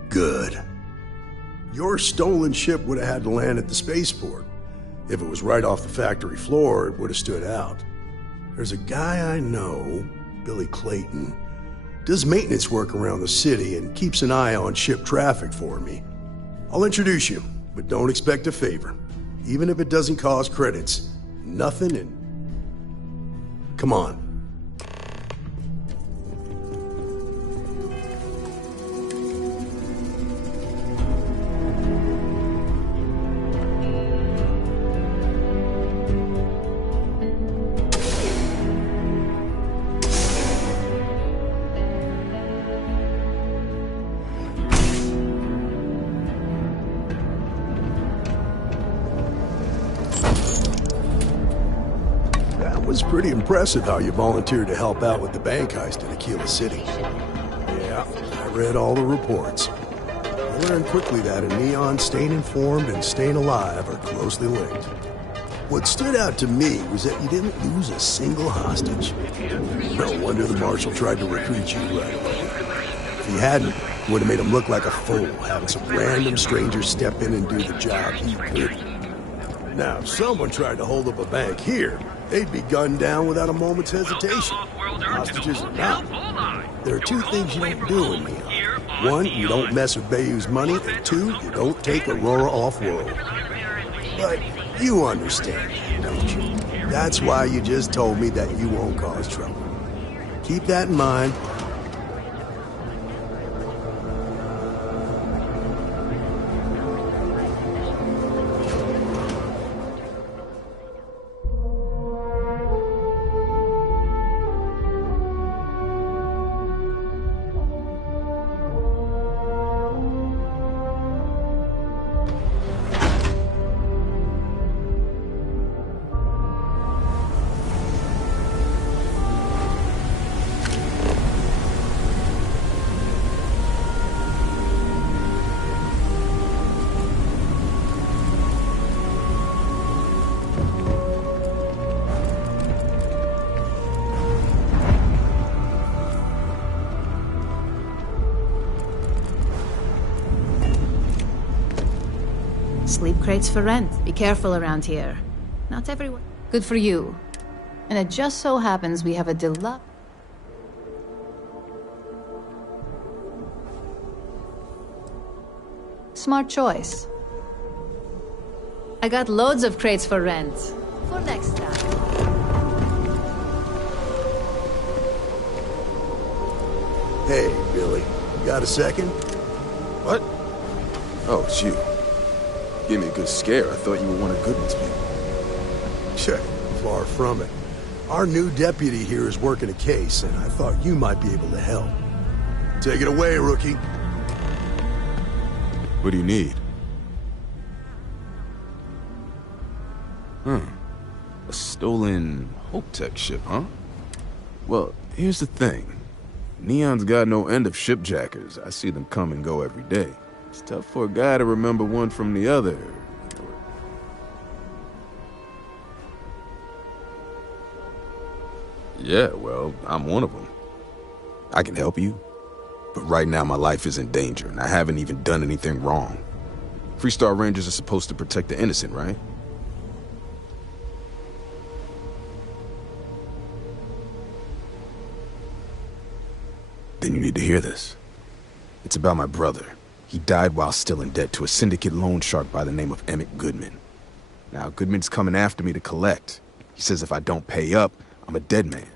Good. Your stolen ship would have had to land at the spaceport. If it was right off the factory floor, it would have stood out. There's a guy I know, Billy Clayton, does maintenance work around the city and keeps an eye on ship traffic for me. I'll introduce you, but don't expect a favor. Even if it doesn't cause credits, nothing and... Come on. Pretty impressive how you volunteered to help out with the bank heist in Aquila City. Yeah, I read all the reports. I learned quickly that a Neon staying informed and staying alive are closely linked. What stood out to me was that you didn't lose a single hostage. No wonder the Marshal tried to recruit you right away. If he hadn't, it would have made him look like a fool, having some random stranger step in and do the job he couldn't. Now, if someone tried to hold up a bank here, they'd be gunned down without a moment's hesitation. Hostages or not. There are two things you don't do in Neon. One, you don't mess with Bayou's money, and two, you don't take Aurora off-world. But you understand that, don't you? That's why you just told me that you won't cause trouble. Keep that in mind. Sleep crates for rent. Be careful around here. Not everyone. Good for you. And it just so happens we have a deluxe. Smart choice. I got loads of crates for rent. For next time. Hey, Billy. You got a second? What? Oh, it's you. Gave me a good scare. I thought you were one of Goodman's people. Check. Far from it. Our new deputy here is working a case, and I thought you might be able to help. Take it away, rookie. What do you need? A stolen Hope Tech ship, huh? Well, here's the thing. Neon's got no end of shipjackers. I see them come and go every day. It's tough for a guy to remember one from the other. Yeah, well, I'm one of them. I can help you, but right now my life is in danger, and I haven't even done anything wrong. Freestar Rangers are supposed to protect the innocent, right? Then you need to hear this. It's about my brother. He died while still in debt to a syndicate loan shark by the name of Emmett Goodman. Now, Goodman's coming after me to collect. He says if I don't pay up, I'm a dead man.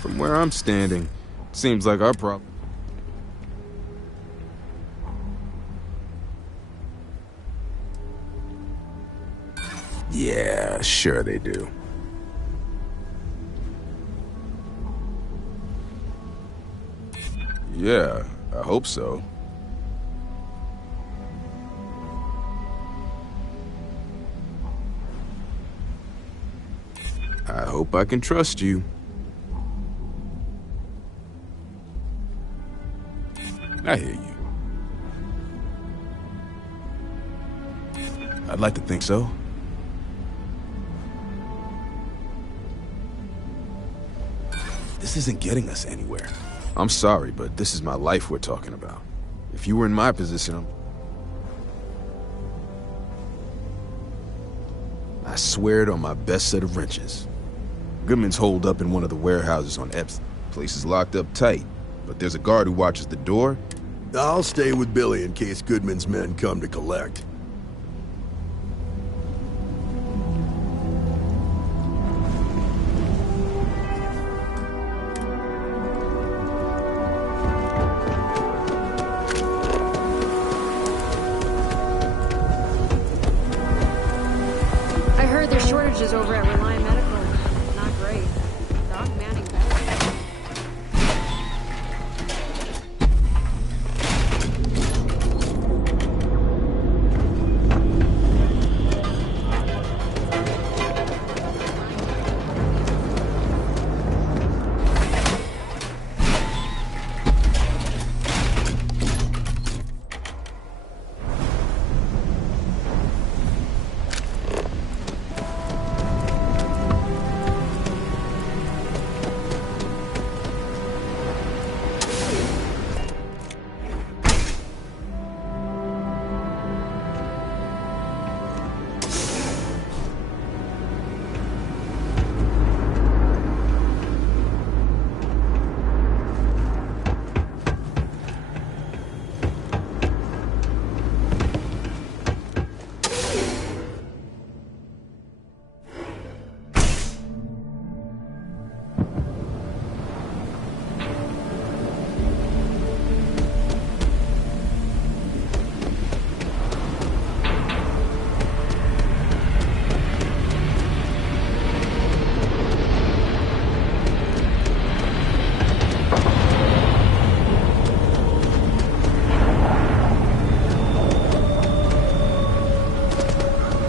From where I'm standing, it seems like our problem... Yeah, sure they do. Yeah, I hope so. I hope I can trust you. I hear you. I'd like to think so. This isn't getting us anywhere. I'm sorry, but this is my life we're talking about. If you were in my position, I swear it on my best set of wrenches. Goodman's holed up in one of the warehouses on Epstein. Place is locked up tight, but there's a guard who watches the door. I'll stay with Billy in case Goodman's men come to collect. I heard there's shortages over at Reliant Medical. Not great. Dog manning better.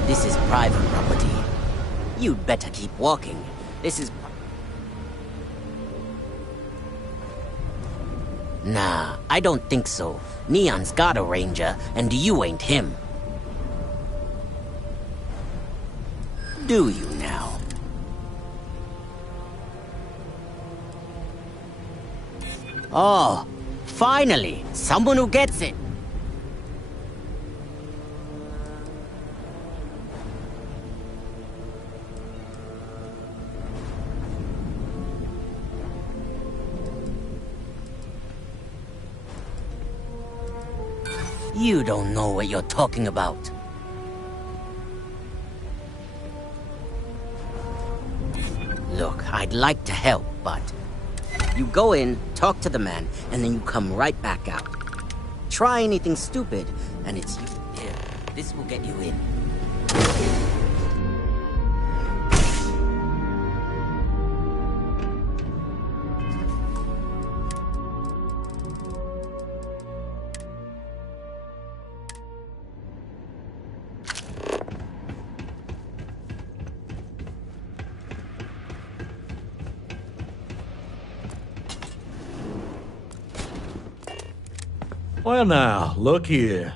This is private property. You'd better keep walking. This is... Nah, I don't think so. Neon's got a ranger, and you ain't him. Do you now? Oh, finally! Someone who gets it! You don't know what you're talking about. Look, I'd like to help, but... You go in, talk to the man, and then you come right back out. Try anything stupid, and it's you. Here, this will get you in. Well now, look here.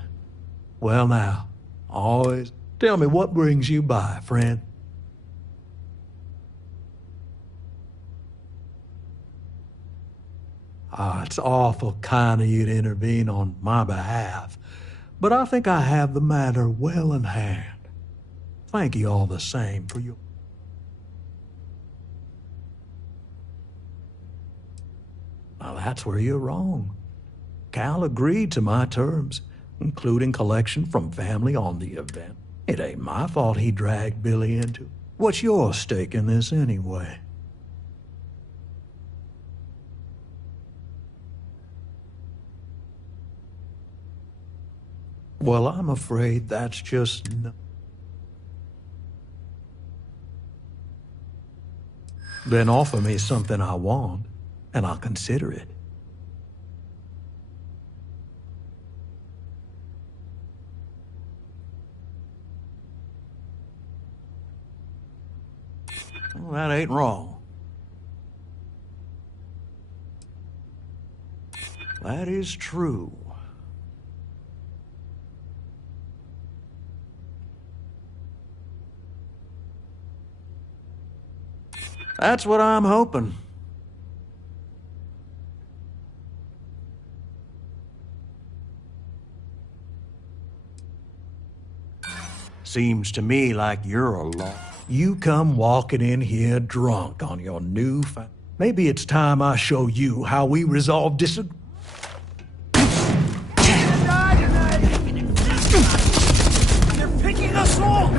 Well now, always tell me what brings you by, friend. It's awful kind of you to intervene on my behalf, but I think I have the matter well in hand. Thank you all the same for your... Now that's where you're wrong. Cal agreed to my terms, including collection from family on the event. It ain't my fault he dragged Billy into it. What's your stake in this anyway? Well, I'm afraid that's just no... Then offer me something I want, and I'll consider it. Well, that ain't wrong. That is true. That's what I'm hoping. Seems to me like you're a lot. You come walking in here drunk on your new Maybe it's time I show you how we resolve disagreements. They're picking us off!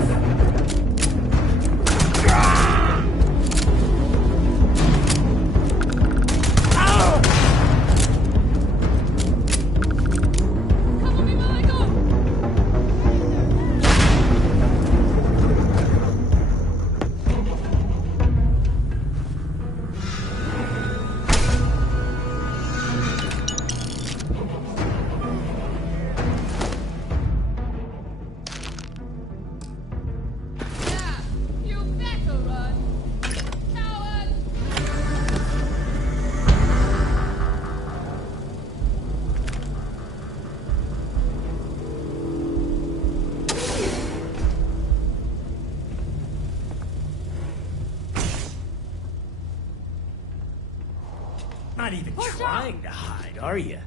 Not even trying to hide, are you?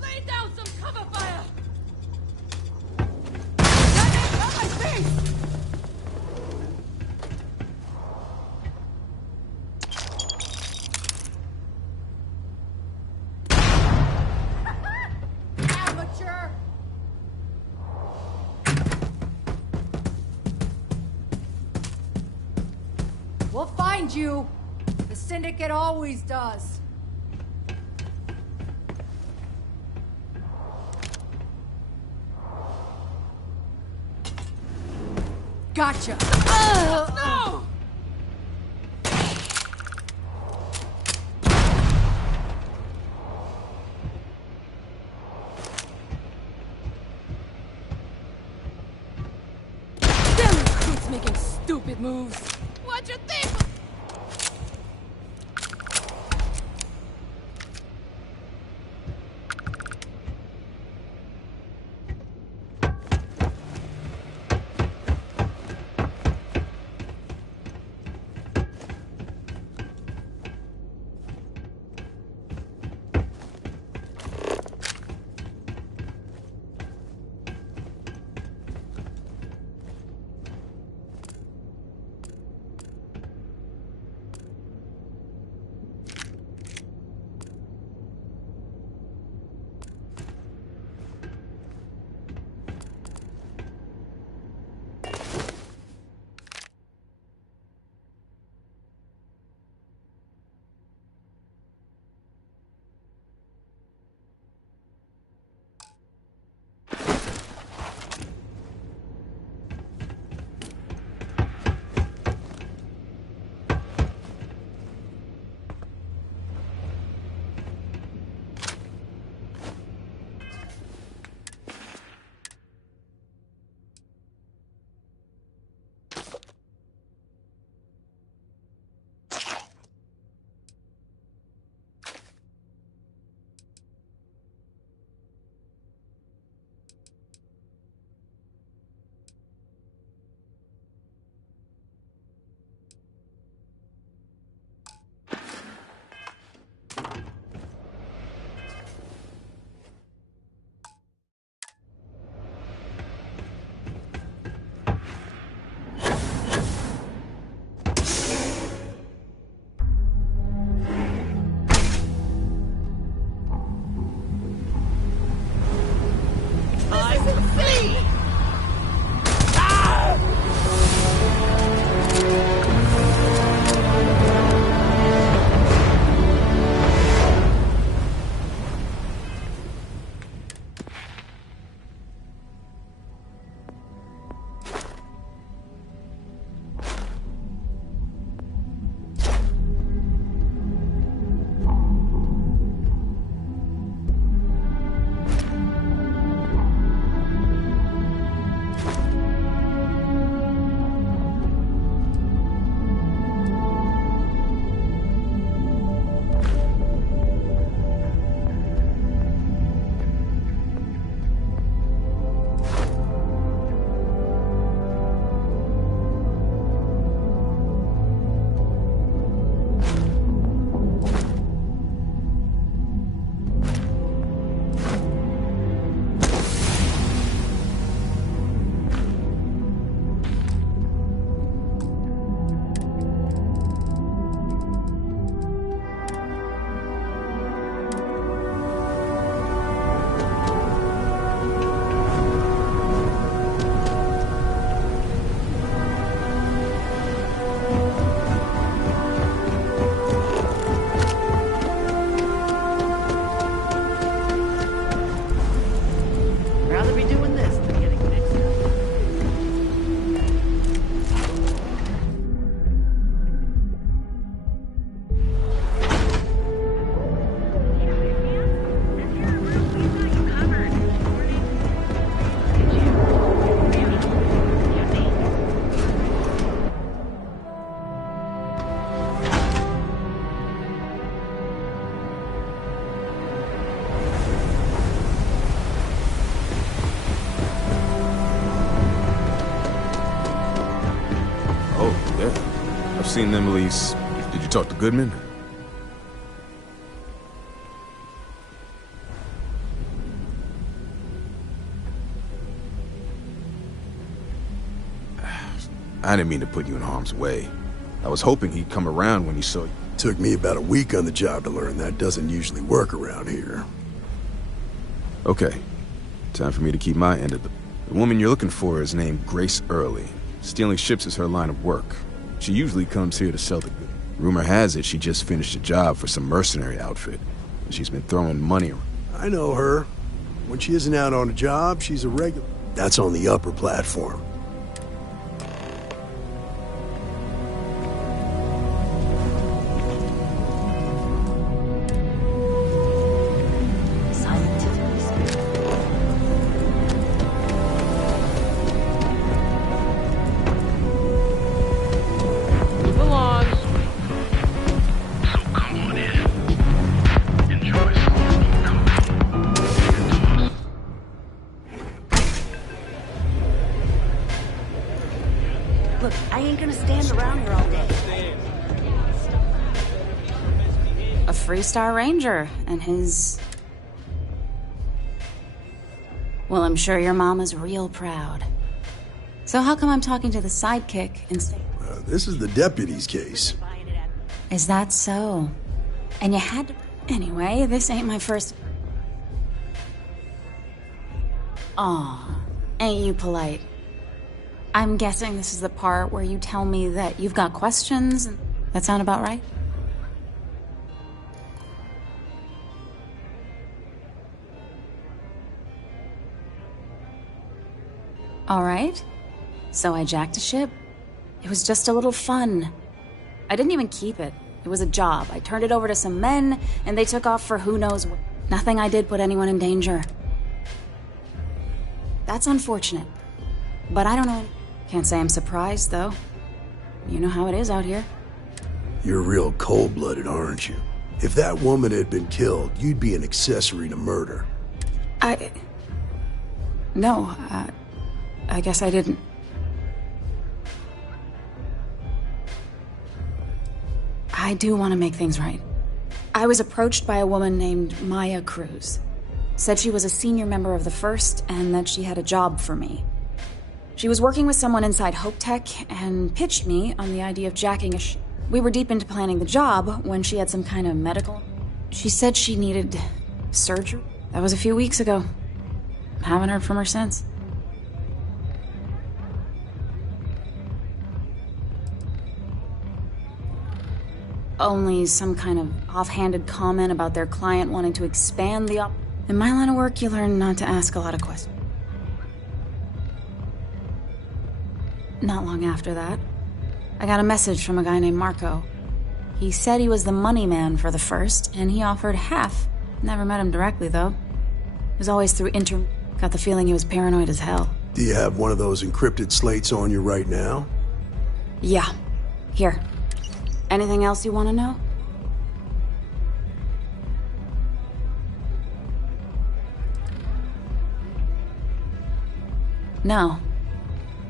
Lay down some cover fire! Not my face! Amateur! We'll find you! The Syndicate always does. Gotcha! No! Damn recruits making stupid moves! What'd you think? seen them lease. Did you talk to Goodman? I didn't mean to put you in harm's way. I was hoping he'd come around when he saw you. Took me about a week on the job to learn that doesn't usually work around here. Okay. Time for me to keep my end of the... The woman you're looking for is named Grace Early. Stealing ships is her line of work. She usually comes here to sell the goods. Rumor has it she just finished a job for some mercenary outfit. And she's been throwing money around. I know her. When she isn't out on a job, she's a regular. That's on the upper platform. Look, I ain't gonna stand around here all day. A Freestar Ranger and his... Well, I'm sure your mom is real proud. So how come I'm talking to the sidekick instead? This is the deputy's case. Is that so? And you had to... Anyway, this ain't my first... Aw, ain't you polite? I'm guessing this is the part where you tell me that you've got questions. That sound about right? All right. So I jacked a ship. It was just a little fun. I didn't even keep it. It was a job. I turned it over to some men, and they took off for who knows what. Nothing I did put anyone in danger. That's unfortunate. But I don't know. Can't say I'm surprised, though. You know how it is out here. You're real cold-blooded, aren't you? If that woman had been killed, you'd be an accessory to murder. No, I guess I didn't. I do want to make things right. I was approached by a woman named Maya Cruz. Said she was a senior member of the First and that she had a job for me. She was working with someone inside Hope Tech and pitched me on the idea of jacking a ship. We were deep into planning the job when she had some kind of medical... She said she needed surgery. That was a few weeks ago. Haven't heard from her since. Only some kind of offhanded comment about their client wanting to expand the In my line of work, you learn not to ask a lot of questions. Not long after that, I got a message from a guy named Marco. He said he was the money man for the First, and he offered half. Never met him directly, though. It was always through Got the feeling he was paranoid as hell. Do you have one of those encrypted slates on you right now? Yeah. Here. Anything else you want to know? No.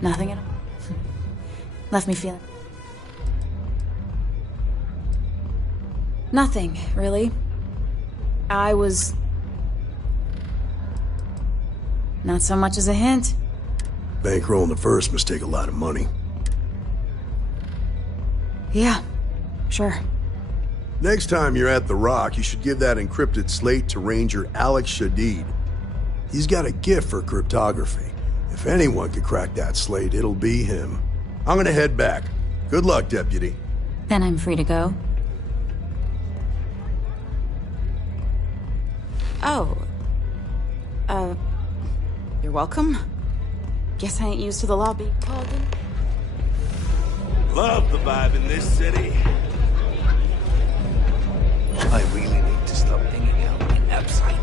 Nothing at all. Left me feeling... Nothing, really. I was... Not so much as a hint. Bankrolling the First must take a lot of money. Yeah, sure. Next time you're at the Rock, you should give that encrypted slate to Ranger Alex Shadid. He's got a gift for cryptography. If anyone could crack that slate, it'll be him. I'm gonna head back. Good luck, Deputy. Then I'm free to go. Oh. You're welcome. Guess I ain't used to the law being called in. Love the vibe in this city. I really need to stop hanging out in Upside.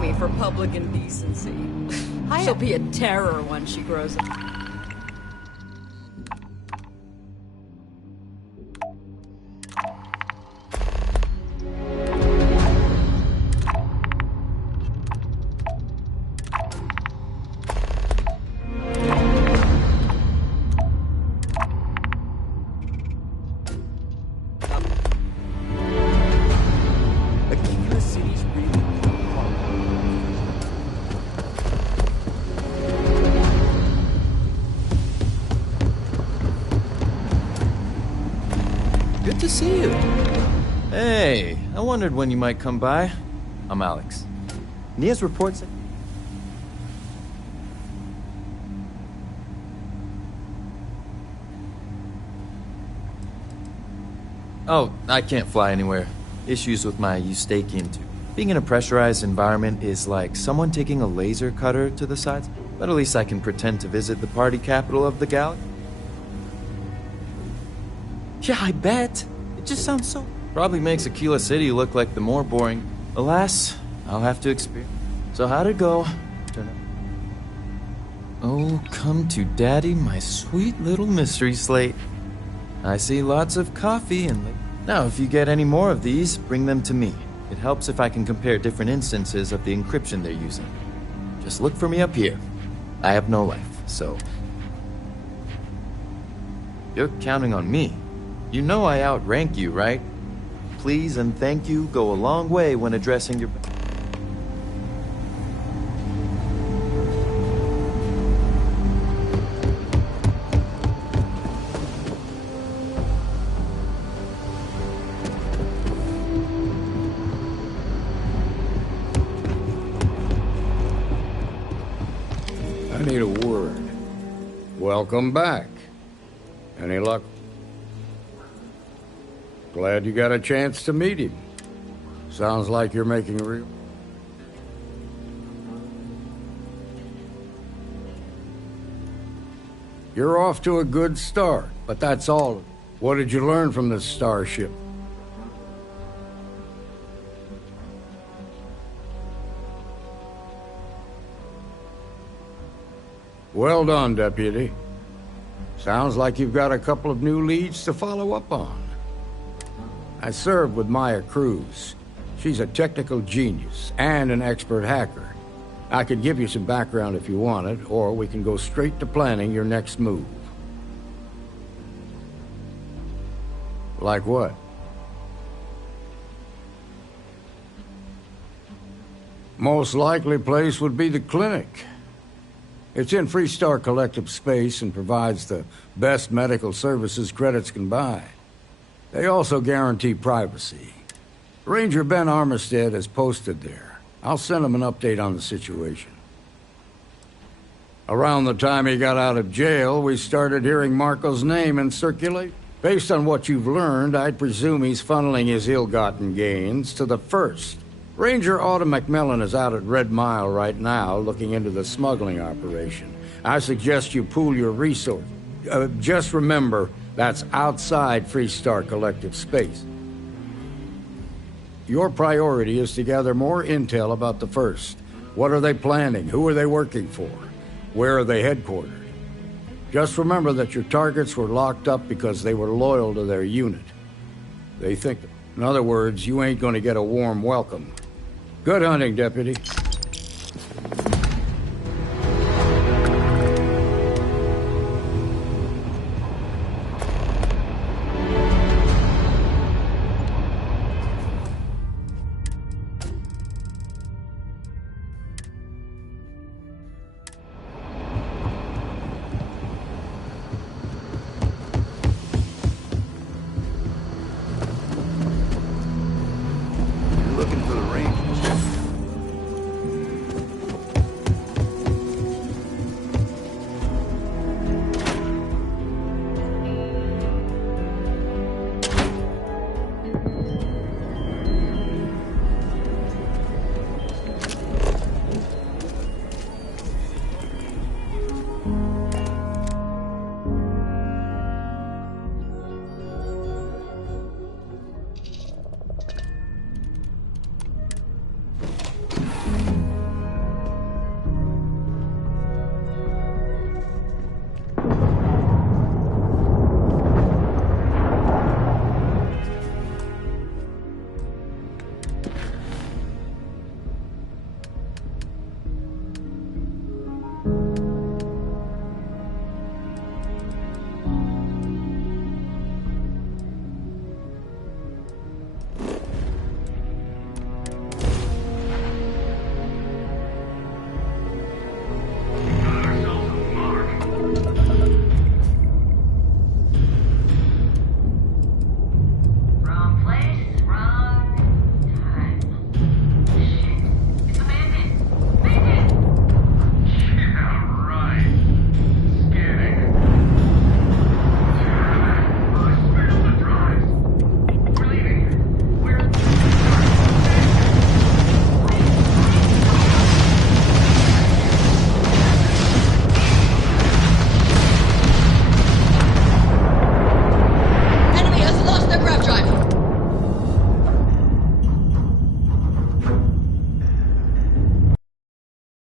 me for public indecency. She'll be a terror when she grows up. Good to see you. Hey, I wondered when you might come by. I'm Alex. Nia's reports... Oh, I can't fly anywhere. Issues with my Eustachian tube. Being in a pressurized environment is like someone taking a laser cutter to the sides, but at least I can pretend to visit the party capital of the galaxy. Yeah, I bet. It just sounds so... Probably makes Aquila City look like the more boring. Alas, I'll have to experience. So how'd it go? Turn up. Oh, come to daddy, my sweet little mystery slate. I see lots of coffee and... Now, if you get any more of these, bring them to me. It helps if I can compare different instances of the encryption they're using. Just look for me up here. I have no life, so... You're counting on me. You know I outrank you, right? Please and thank you go a long way when addressing your... I need a word. Welcome back. Any luck? Glad you got a chance to meet him. Sounds like you're making a real... You're off to a good start, but that's all. What did you learn from this starship? Well done, Deputy. Sounds like you've got a couple of new leads to follow up on. I served with Maya Cruz. She's a technical genius and an expert hacker. I could give you some background if you want it, or we can go straight to planning your next move. Like what? Most likely place would be the clinic. It's in Freestar Collective space and provides the best medical services credits can buy. They also guarantee privacy. Ranger Ben Armistead is posted there. I'll send him an update on the situation. Around the time he got out of jail, we started hearing Marco's name in circulation. Based on what you've learned, I'd presume he's funneling his ill-gotten gains to the First. Ranger Autumn McMillan is out at Red Mile right now, looking into the smuggling operation. I suggest you pool your resources. Just remember, that's outside Freestar Collective space. Your priority is to gather more intel about the First. What are they planning? Who are they working for? Where are they headquartered? Just remember that your targets were locked up because they were loyal to their unit. They think... In other words, you ain't gonna get a warm welcome. Good hunting, Deputy.